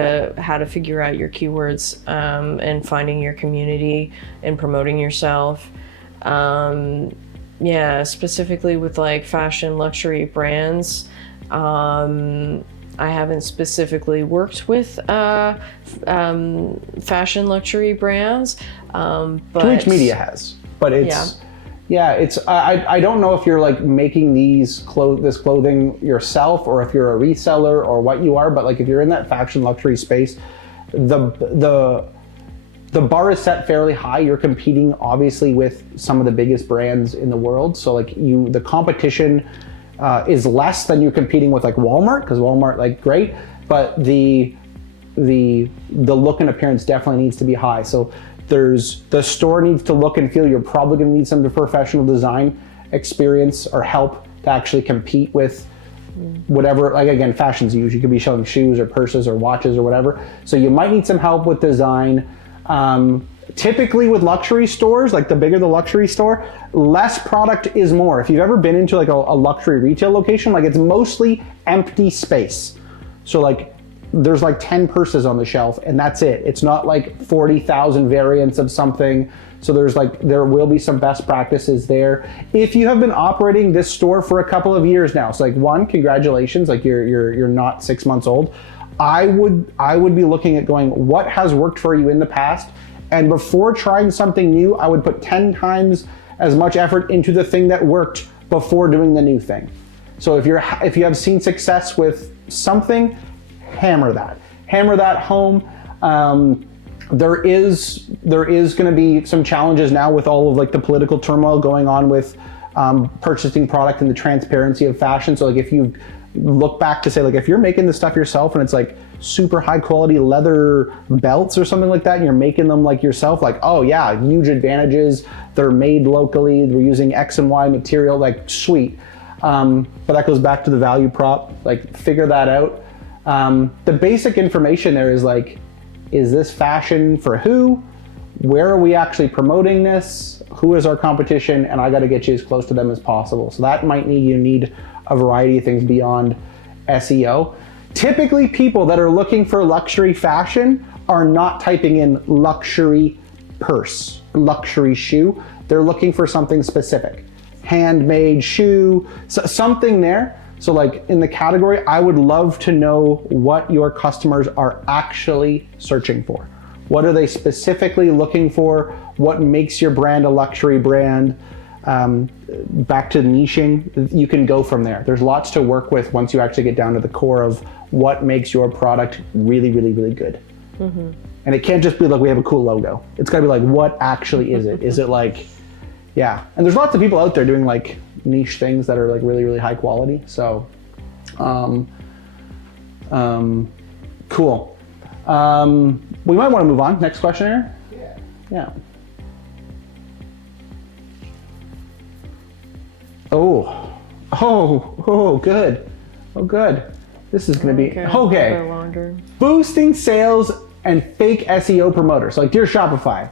to figure out your keywords, and finding your community and promoting yourself. Yeah, specifically with like fashion luxury brands. I haven't specifically worked with fashion luxury brands, but Reach Media has. But it's I don't know if you're like making this clothing yourself or if you're a reseller or what you are, but like if you're in that fashion luxury space, the bar is set fairly high. You're competing obviously with some of the biggest brands in the world. So like the competition is less than you're competing with like Walmart, because Walmart, like, great, but the look and appearance definitely needs to be high. So the store needs to look and feel. You're probably going to need some professional design experience or help to actually compete with whatever, like again, fashion's huge. You could be selling shoes or purses or watches or whatever. So you might need some help with design. Typically with luxury stores, like the bigger the luxury store, less product is more. If you've ever been into like a luxury retail location, like it's mostly empty space. So like there's like 10 purses on the shelf and that's it. It's not like 40,000 variants of something. So there will be some best practices there. If you have been operating this store for a couple of years now, so like one, congratulations, like you're not 6 months old. I would be looking at going, what has worked for you in the past? And before trying something new, I would put 10 times as much effort into the thing that worked before doing the new thing. So if you have seen success with something, hammer that home. There is going to be some challenges now with all of like the political turmoil going on with purchasing product and the transparency of fashion. So like if you look back to say, like, if you're making this stuff yourself and it's like super high quality leather belts or something like that, and you're making them like yourself, like, oh yeah, huge advantages. They're made locally. We're using X and Y material, like, sweet. But that goes back to the value prop, like, figure that out. The basic information there is like, is this fashion for who? where are we actually promoting this? Who is our competition? And I got to get you as close to them as possible. So that might mean you need a variety of things beyond SEO. Typically, people that are looking for luxury fashion are not typing in luxury purse, luxury shoe. They're looking for something specific. Handmade shoe, something there. So like in the category, I would love to know what your customers are actually searching for. What are they specifically looking for? What makes your brand a luxury brand? Back to niching, you can go from there. There's lots to work with once you actually get down to the core of what makes your product really, really, really good. Mm-hmm. And it can't just be like, we have a cool logo. It's gotta be like, what actually is it? Is it like, yeah. And there's lots of people out there doing like niche things that are like really, really high quality. So, cool. We might want to move on. Next question here. Yeah. Oh, good. Oh, good. This is going to be okay. Boosting sales and fake SEO promoters. Like, dear Shopify.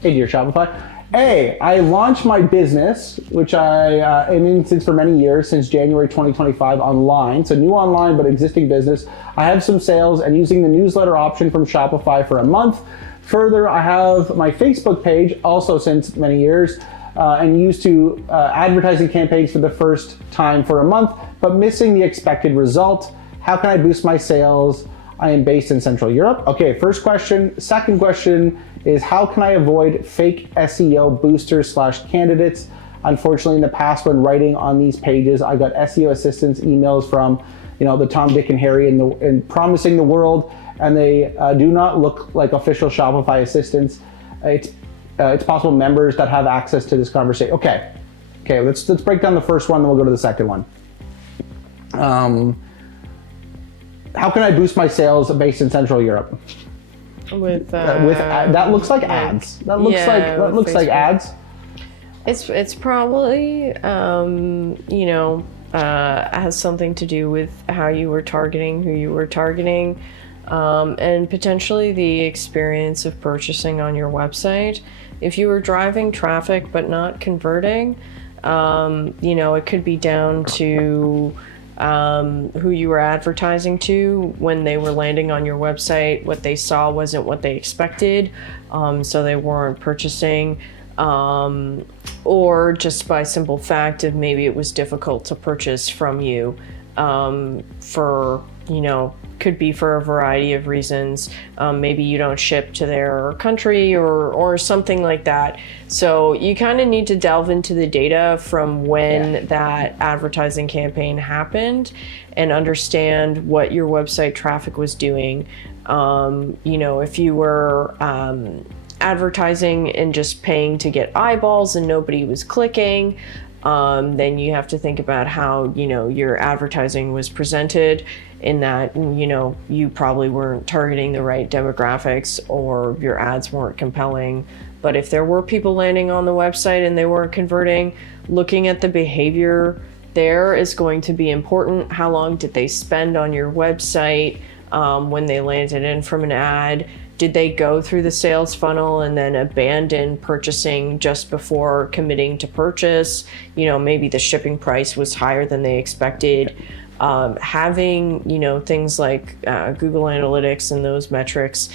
Hey, dear Shopify. Hey, I launched my business, which I am in since for many years, since January 2025 online. So new online, but existing business. I have some sales and using the newsletter option from Shopify for a month. Further, I have my Facebook page also since many years and used to advertising campaigns for the first time for a month, but missing the expected result. How can I boost my sales? I am based in Central Europe. Okay, first question. Second question is how can I avoid fake SEO boosters / candidates? Unfortunately, in the past when writing on these pages, I got SEO assistance emails from, the Tom, Dick, and Harry and promising the world, and they do not look like official Shopify assistants. It's possible members that have access to this conversation. Okay, let's break down the first one, then we'll go to the second one. How can I boost my sales based in Central Europe? With that looks like ads. That looks like ads. It's probably has something to do with how you were targeting, who you were targeting, and potentially the experience of purchasing on your website. If you were driving traffic but not converting, it could be down to who you were advertising to when they were landing on your website. What they saw wasn't what they expected, so they weren't purchasing, or just by simple fact of maybe it was difficult to purchase from you could be for a variety of reasons. Maybe you don't ship to their country or something like that. So you kind of need to delve into the data from when that advertising campaign happened and understand what your website traffic was doing. If you were advertising and just paying to get eyeballs and nobody was clicking, then you have to think about how, your advertising was presented, in that, you probably weren't targeting the right demographics or your ads weren't compelling. But if there were people landing on the website and they weren't converting, looking at the behavior there is going to be important. How long did they spend on your website when they landed in from an ad? Did they go through the sales funnel and then abandon purchasing just before committing to purchase? Maybe the shipping price was higher than they expected. Having, things like Google Analytics and those metrics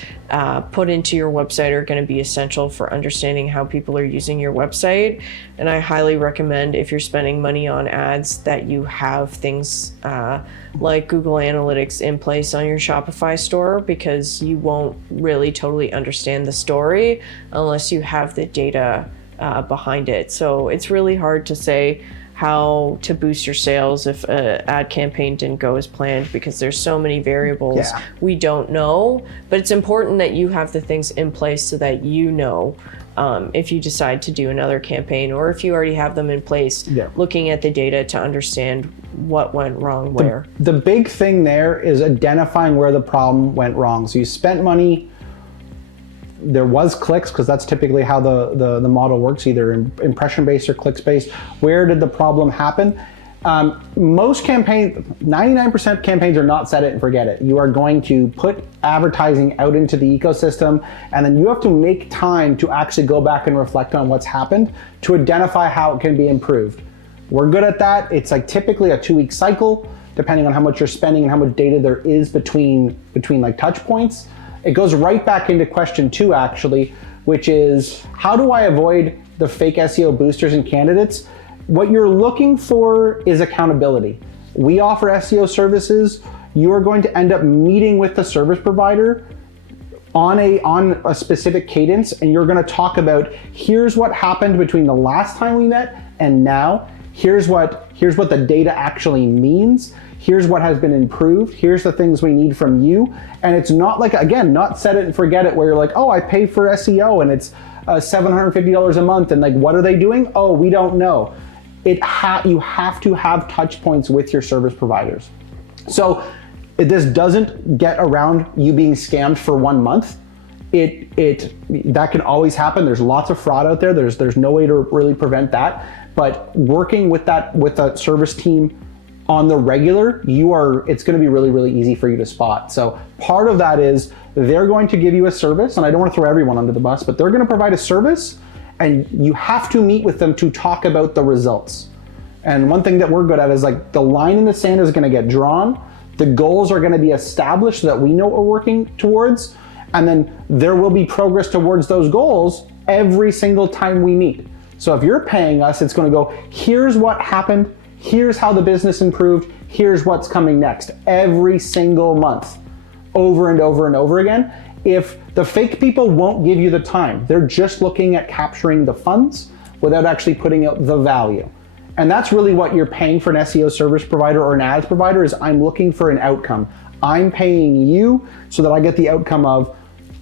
put into your website are going to be essential for understanding how people are using your website. And I highly recommend, if you're spending money on ads, that you have things like Google Analytics in place on your Shopify store, because you won't really totally understand the story unless you have the data behind it. So it's really hard to say how to boost your sales if an ad campaign didn't go as planned, because there's so many variables we don't know. But it's important that you have the things in place so that if you decide to do another campaign, or if you already have them in place, looking at the data to understand what went wrong where. The big thing there is identifying where the problem went wrong. So you spent money, there was clicks, because that's typically how the model works, either impression based or clicks based. Where did the problem happen? Most campaigns, 99% campaigns are not set it and forget it. You are going to put advertising out into the ecosystem, and then you have to make time to actually go back and reflect on what's happened to identify how it can be improved. We're good at that. It's like typically a 2-week cycle, depending on how much you're spending and how much data there is between like touch points. It goes right back into question 2 actually, which is how do I avoid the fake SEO boosters and candidates? What you're looking for is accountability. We offer SEO services. You are going to end up meeting with the service provider on a specific cadence, and you're going to talk about here's what happened between the last time we met and now. Here's what the data actually means. Here's what has been improved. Here's the things we need from you. And it's not like, again, not set it and forget it where you're like, oh, I pay for SEO and it's $750 a month. And like, what are they doing? Oh, we don't know. You have to have touch points with your service providers. So this doesn't get around you being scammed for 1 month. That can always happen. There's lots of fraud out there. There's no way to really prevent that. But working with a service team on the regular, it's going to be really, really easy for you to spot. So part of that is they're going to give you a service, and I don't want to throw everyone under the bus, but they're going to provide a service, and you have to meet with them to talk about the results. And one thing that we're good at is like the line in the sand is going to get drawn. The goals are going to be established so that we know what we're working towards. And then there will be progress towards those goals every single time we meet. So if you're paying us, it's going to go, here's what happened. Here's how the business improved. Here's what's coming next every single month, over and over and over again. If the fake people won't give you the time, they're just looking at capturing the funds without actually putting out the value. And that's really what you're paying for an SEO service provider or an ads provider is I'm looking for an outcome. I'm paying you so that I get the outcome of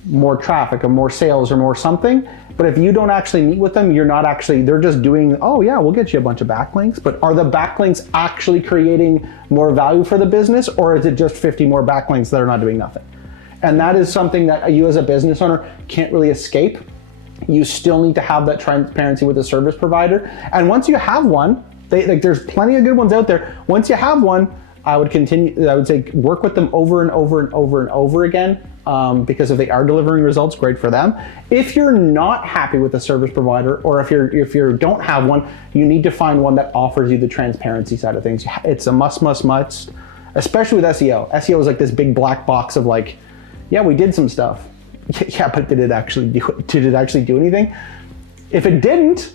more traffic or more sales or more something. But if you don't actually meet with them, they're just doing, oh yeah, we'll get you a bunch of backlinks, but are the backlinks actually creating more value for the business, or is it just 50 more backlinks that are not doing nothing? And that is something that you as a business owner can't really escape. You still need to have that transparency with the service provider. And once you have one, there's plenty of good ones out there. Once you have one, I would say work with them over and over and over and over again, because if they are delivering results, great for them. If you're not happy with a service provider, or if you don't have one, you need to find one that offers you the transparency side of things. It's a must, especially with SEO. SEO is like this big black box of like, yeah, we did some stuff. Yeah, but did it actually do anything? If it didn't,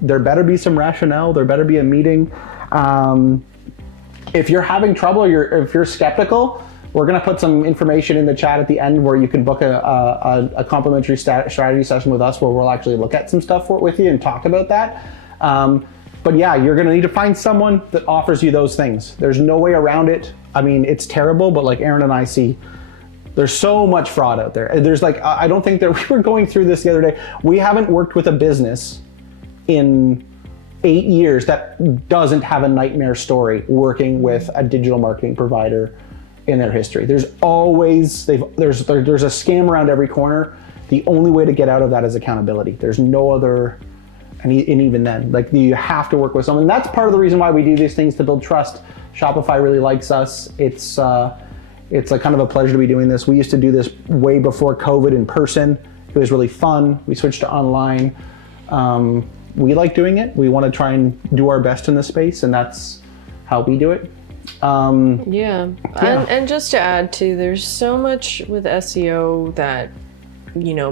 there better be some rationale. There better be a meeting. If you're having trouble, or if you're skeptical, we're going to put some information in the chat at the end where you can book a complimentary strategy session with us where we'll actually look at some stuff with you and talk about that. But yeah, you're going to need to find someone that offers you those things. There's no way around it. I mean, it's terrible, but like Aaron and I see, there's so much fraud out there. There's like, I don't think that we were going through this the other day. We haven't worked with a business in 8 years that doesn't have a nightmare story working with a digital marketing provider in their history. There's always, there's a scam around every corner. The only way to get out of that is accountability. There's no other, and even then, like you have to work with someone. And that's part of the reason why we do these things, to build trust. Shopify really likes us. It's like kind of a pleasure to be doing this. We used to do this way before COVID in person. It was really fun. We switched to online. We like doing it. We want to try and do our best in this space, and that's how we do it. Yeah. And just to add too, there's so much with SEO that,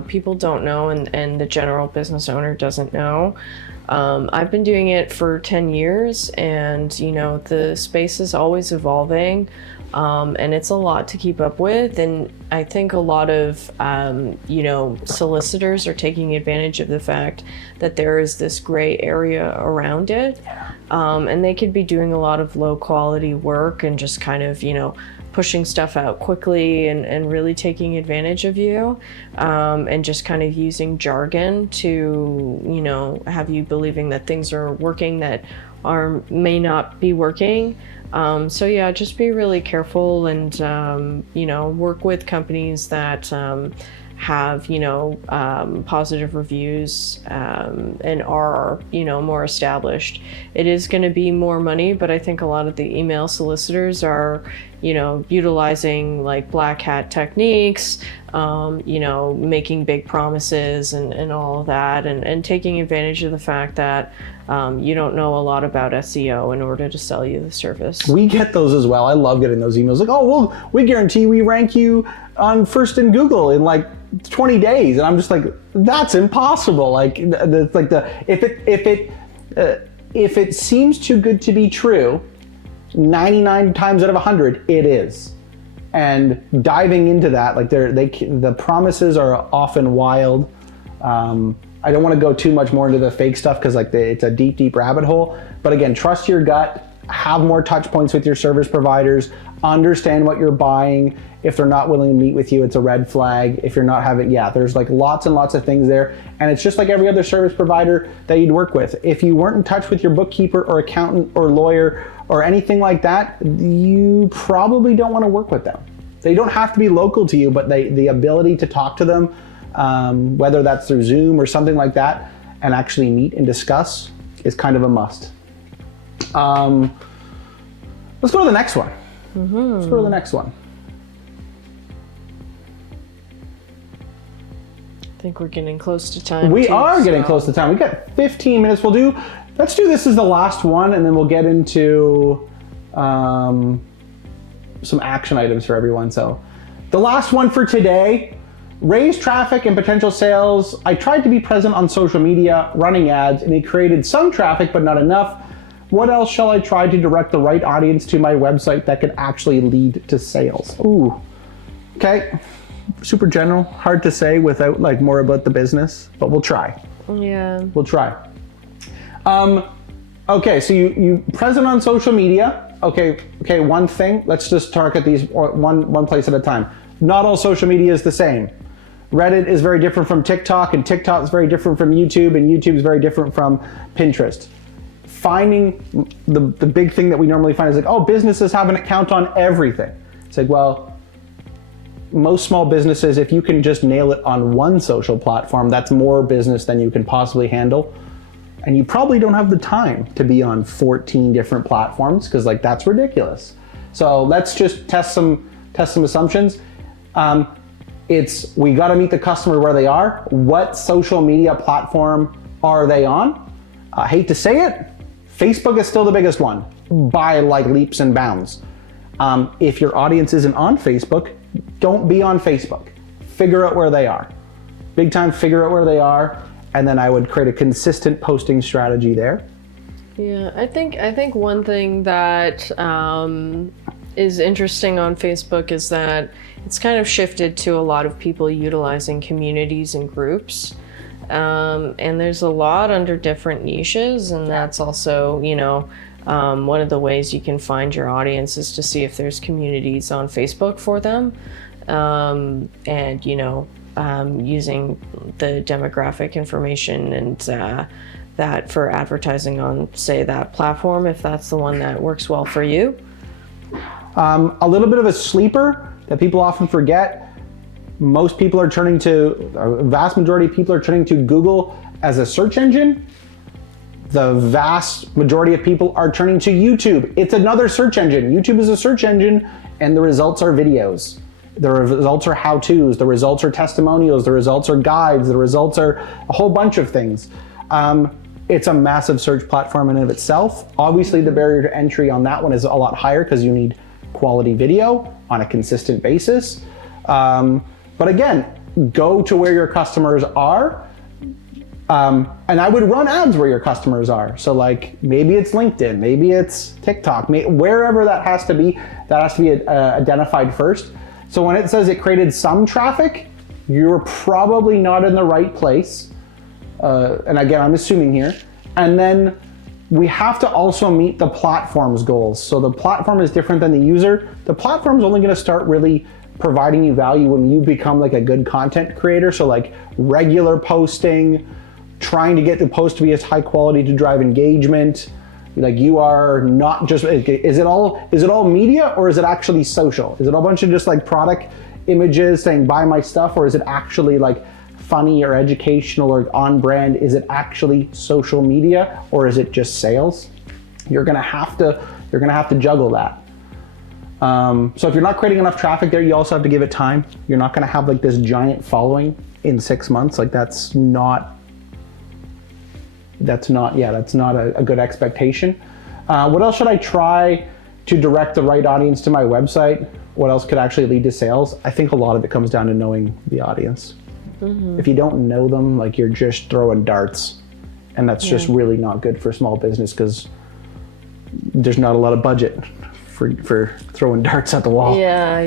people don't know and the general business owner doesn't know. I've been doing it for 10 years and, the space is always evolving. And it's a lot to keep up with. And I think a lot of, solicitors are taking advantage of the fact that there is this gray area around it. And they could be doing a lot of low quality work and just kind of, pushing stuff out quickly and really taking advantage of you. And just kind of using jargon to, have you believing that things are working that may not be working. So yeah, just be really careful and, work with companies that have, positive reviews, and are, more established. It is going to be more money, but I think a lot of the email solicitors are, utilizing like black hat techniques, making big promises and all of that, and taking advantage of the fact that you don't know a lot about SEO in order to sell you the service. We get those as well. I love getting those emails like, oh, well, we guarantee we rank you on first in Google in like 20 days. And I'm just like, that's impossible. Like, if it seems too good to be true, 99 times out of 100, it is. And diving into that, like the promises are often wild. I don't want to go too much more into the fake stuff because it's a deep rabbit hole. But again, trust your gut, have more touch points with your service providers, understand what you're buying. If they're not willing to meet with you, it's a red flag. If you're not having, there's like lots and lots of things there. And it's just like every other service provider that you'd work with. If you weren't in touch with your bookkeeper or accountant or lawyer or anything like that, you probably don't want to work with them. They don't have to be local to you, but the ability to talk to them, whether that's through Zoom or something like that, and actually meet and discuss is kind of a must. Let's go to the next one. Let's go to the next one. I think we're getting close to time. We are getting close to time. We got 15 minutes. Let's do this as the last one, and then we'll get into some action items for everyone. So the last one for today, raise traffic and potential sales. I tried to be present on social media, running ads, and it created some traffic, but not enough. What else shall I try to direct the right audience to my website that could actually lead to sales? Ooh, okay. Super general, hard to say without like more about the business, but we'll try. Yeah. We'll try. Okay, so you present on social media. Okay, one thing, let's just target these one place at a time. Not all social media is the same. Reddit is very different from TikTok, and TikTok is very different from YouTube, and YouTube is very different from Pinterest. Finding the big thing that we normally find is like, oh, businesses have an account on everything. It's like, well, most small businesses, if you can just nail it on one social platform, that's more business than you can possibly handle. And you probably don't have the time to be on 14 different platforms because like that's ridiculous. So let's just test some assumptions. We got to meet the customer where they are. What social media platform are they on? I hate to say it, Facebook is still the biggest one by like leaps and bounds. If your audience isn't on Facebook, don't be on Facebook. Figure out where they are. Big time, figure out where they are, and then I would create a consistent posting strategy there. Yeah, I think one thing that is interesting on Facebook is that it's kind of shifted to a lot of people utilizing communities and groups. And there's a lot under different niches, and that's also, one of the ways you can find your audience is to see if there's communities on Facebook for them. And using the demographic information and that for advertising on, say, that platform, if that's the one that works well for you. A little bit of a sleeper that people often forget. Most people are turning to, a vast majority of people are turning to Google as a search engine. The vast majority of people are turning to YouTube. It's another search engine. YouTube is a search engine, and the results are videos. The results are how-tos, the results are testimonials, the results are guides, the results are a whole bunch of things. It's a massive search platform in and of itself. Obviously, the barrier to entry on that one is a lot higher because you need quality video on a consistent basis. But again, go to where your customers are. And I would run ads where your customers are. So like maybe it's LinkedIn, maybe it's TikTok, wherever that has to be identified first. So when it says it created some traffic, you're probably not in the right place. And again, I'm assuming here. And then we have to also meet the platform's goals. So the platform is different than the user. The platform's only gonna start really providing you value when you become like a good content creator. So like regular posting, trying to get the post to be as high quality to drive engagement. Like you are not just, is it all media or is it actually social? Is it a bunch of just like product images saying buy my stuff, or is it actually like funny or educational or on brand? Is it actually social media, or is it just sales? You're gonna have to juggle that. So if you're not creating enough traffic there, you also have to give it time. You're not gonna have like this giant following in 6 months. Like that's not a good expectation. What else should I try to direct the right audience to my website? What else could actually lead to sales? I think a lot of it comes down to knowing the audience. If you don't know them, like you're just throwing darts, and that's just really not good for small business, because there's not a lot of budget for throwing darts at the wall. Yeah.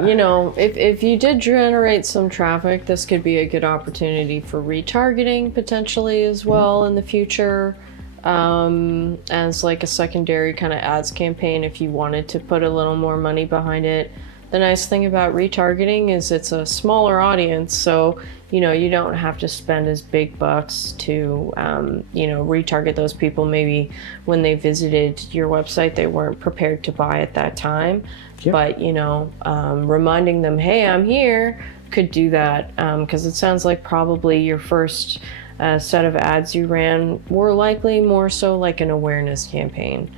You know, if you did generate some traffic, this could be a good opportunity for retargeting potentially as well in the future, as like a secondary kind of ads campaign if you wanted to put a little more money behind it. The nice thing about retargeting is it's a smaller audience, so you know you don't have to spend as big bucks to retarget those people. Maybe when they visited your website they weren't prepared to buy at that time, but reminding them, hey, I'm here, could do that, because it sounds like probably your first set of ads you ran were likely more so like an awareness campaign.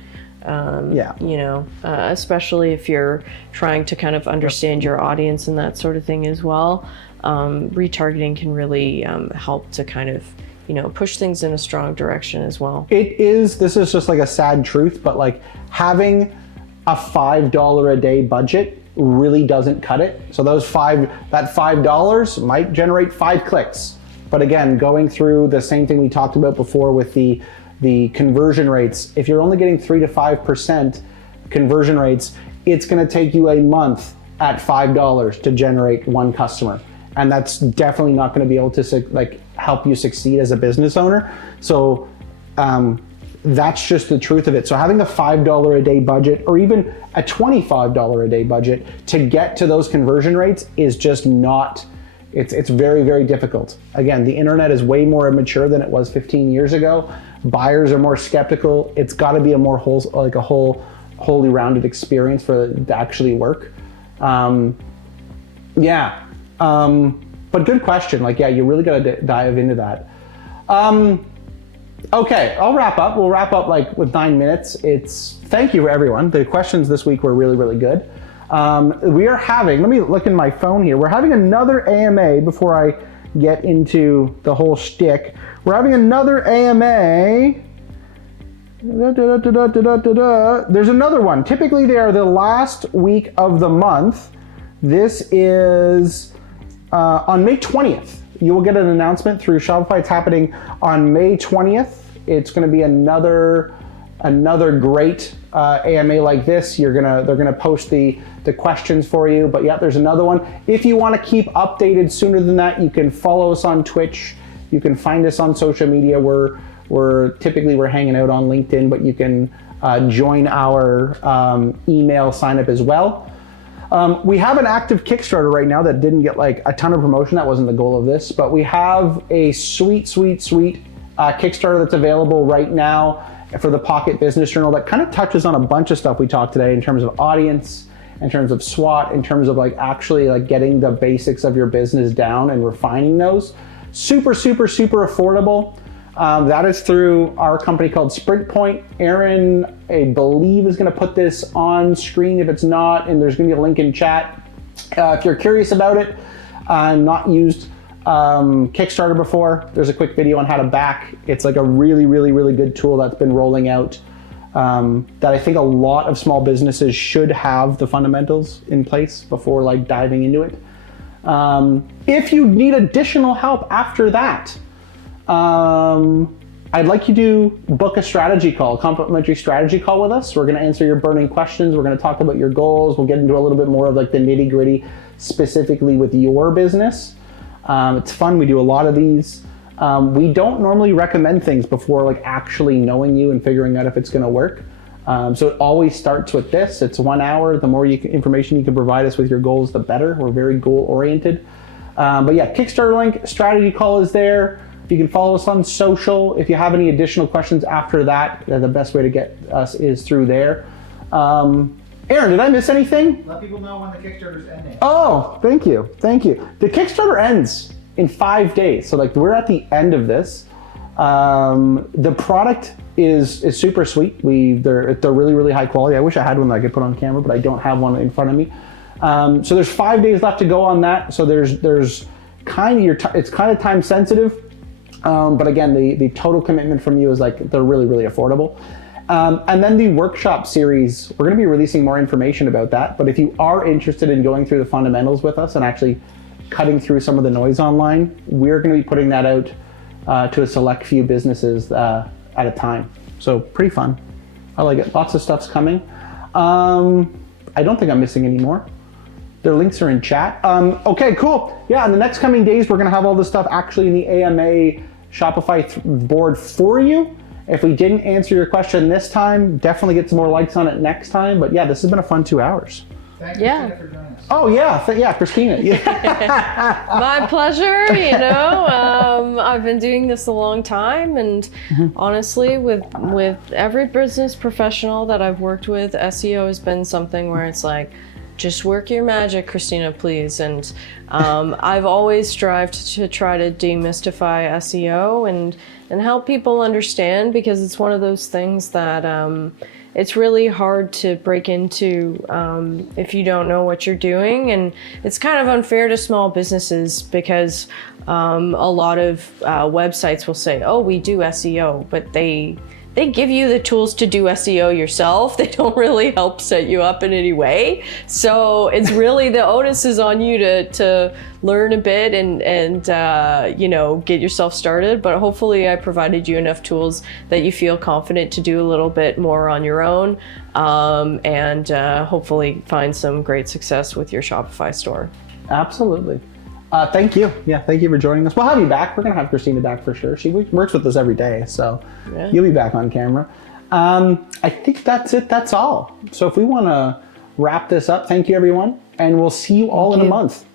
Especially if you're trying to kind of understand your audience and that sort of thing as well. Retargeting can really help to kind of, push things in a strong direction as well. This is just like a sad truth, but like having a $5 a day budget really doesn't cut it. So that $5 might generate 5 clicks. But again, going through the same thing we talked about before with the conversion rates, if you're only getting 3 to 5% conversion rates, it's gonna take you a month at $5 to generate 1 customer. And that's definitely not gonna be able to help you succeed as a business owner. So that's just the truth of it. So having a $5 a day budget, or even a $25 a day budget to get to those conversion rates is just not, it's very, very difficult. Again, the internet is way more immature than it was 15 years ago. Buyers are more skeptical. It's got to be a more wholly rounded experience for it to actually work. But good question. You really got to dive into that. Okay, I'll wrap up. We'll wrap up with 9 minutes. Thank you everyone. The questions this week were really, really good. We are having, let me look in my phone here. We're having another AMA before I get into the whole shtick. We're having another AMA. There's another one. Typically they are the last week of the month. This is on May 20th. You will get an announcement through Shopify. It's happening on May 20th. It's going to be another great AMA like this. They're gonna post the questions for you. But yeah, there's another one. If you want to keep updated sooner than that, you can follow us on Twitch. You can find us on social media. We're hanging out on LinkedIn, but you can join our email sign up as well. We have an active Kickstarter right now that didn't get a ton of promotion. That wasn't the goal of this, but we have a sweet Kickstarter that's available right now for the Pocket Business Journal that kind of touches on a bunch of stuff we talked today in terms of audience, in terms of SWOT, in terms of actually getting the basics of your business down and refining those. Super affordable. That is through our company called Sprint Point. Aaron, I believe, is going to put this on screen if it's not, and there's going to be a link in chat. If you're curious about it, not used Kickstarter before, there's a quick video on how to back. It's a really good tool that's been rolling out that I think a lot of small businesses should have the fundamentals in place before diving into it. If you need additional help after that, I'd like you to book a strategy call, a complimentary strategy call with us. We're going to answer your burning questions. We're going to talk about your goals. We'll get into a little bit more of the nitty gritty specifically with your business. It's fun. We do a lot of these. We don't normally recommend things before actually knowing you and figuring out if it's going to work. So it always starts with this. It's 1 hour. The more information you can provide us with your goals, the better. We're very goal oriented. But yeah, Kickstarter link, strategy call is there. You can follow us on social. If you have any additional questions after that, the best way to get us is through there. Aaron, did I miss anything? Let people know when the Kickstarter's ending. Oh, thank you. The Kickstarter ends in 5 days. So like we're at the end of this. The product is super sweet. They're really, really high quality. I wish I had one that I could put on camera, but I don't have one in front of me. So there's 5 days left to go on that. So there's kind of it's kind of time sensitive. But again, the total commitment from you is like, they're really, really affordable. And then the workshop series, we're going to be releasing more information about that. But if you are interested in going through the fundamentals with us and actually cutting through some of the noise online, we're going to be putting that out to a select few businesses at a time. So pretty fun. I like it. Lots of stuff's coming. I don't think I'm missing any more. Their links are in chat. Okay, cool. Yeah, in the next coming days, we're going to have all this stuff actually in the AMA Shopify board for you. If we didn't answer your question this time, definitely get some more likes on it next time. But yeah, this has been a fun 2 hours. Thank you, Christina, for joining us. Oh yeah, Christina. Yeah. My pleasure. I've been doing this a long time, and honestly, with every business professional that I've worked with, SEO has been something where it's like, just work your magic, Christina, please. And I've always strived to try to demystify SEO and help people understand, because it's one of those things that it's really hard to break into if you don't know what you're doing. And it's kind of unfair to small businesses, because a lot of websites will say, oh, we do SEO, but they give you the tools to do SEO yourself. They don't really help set you up in any way. So it's really, the onus is on you to learn a bit and get yourself started. But hopefully I provided you enough tools that you feel confident to do a little bit more on your own, and hopefully find some great success with your Shopify store. Absolutely. Thank you. Yeah, thank you for joining us. We'll have you back. We're going to have Christina back for sure. She works with us every day, so yeah. You'll be back on camera. I think that's it. That's all. So if we want to wrap this up, thank you, everyone. And we'll see you all in a month.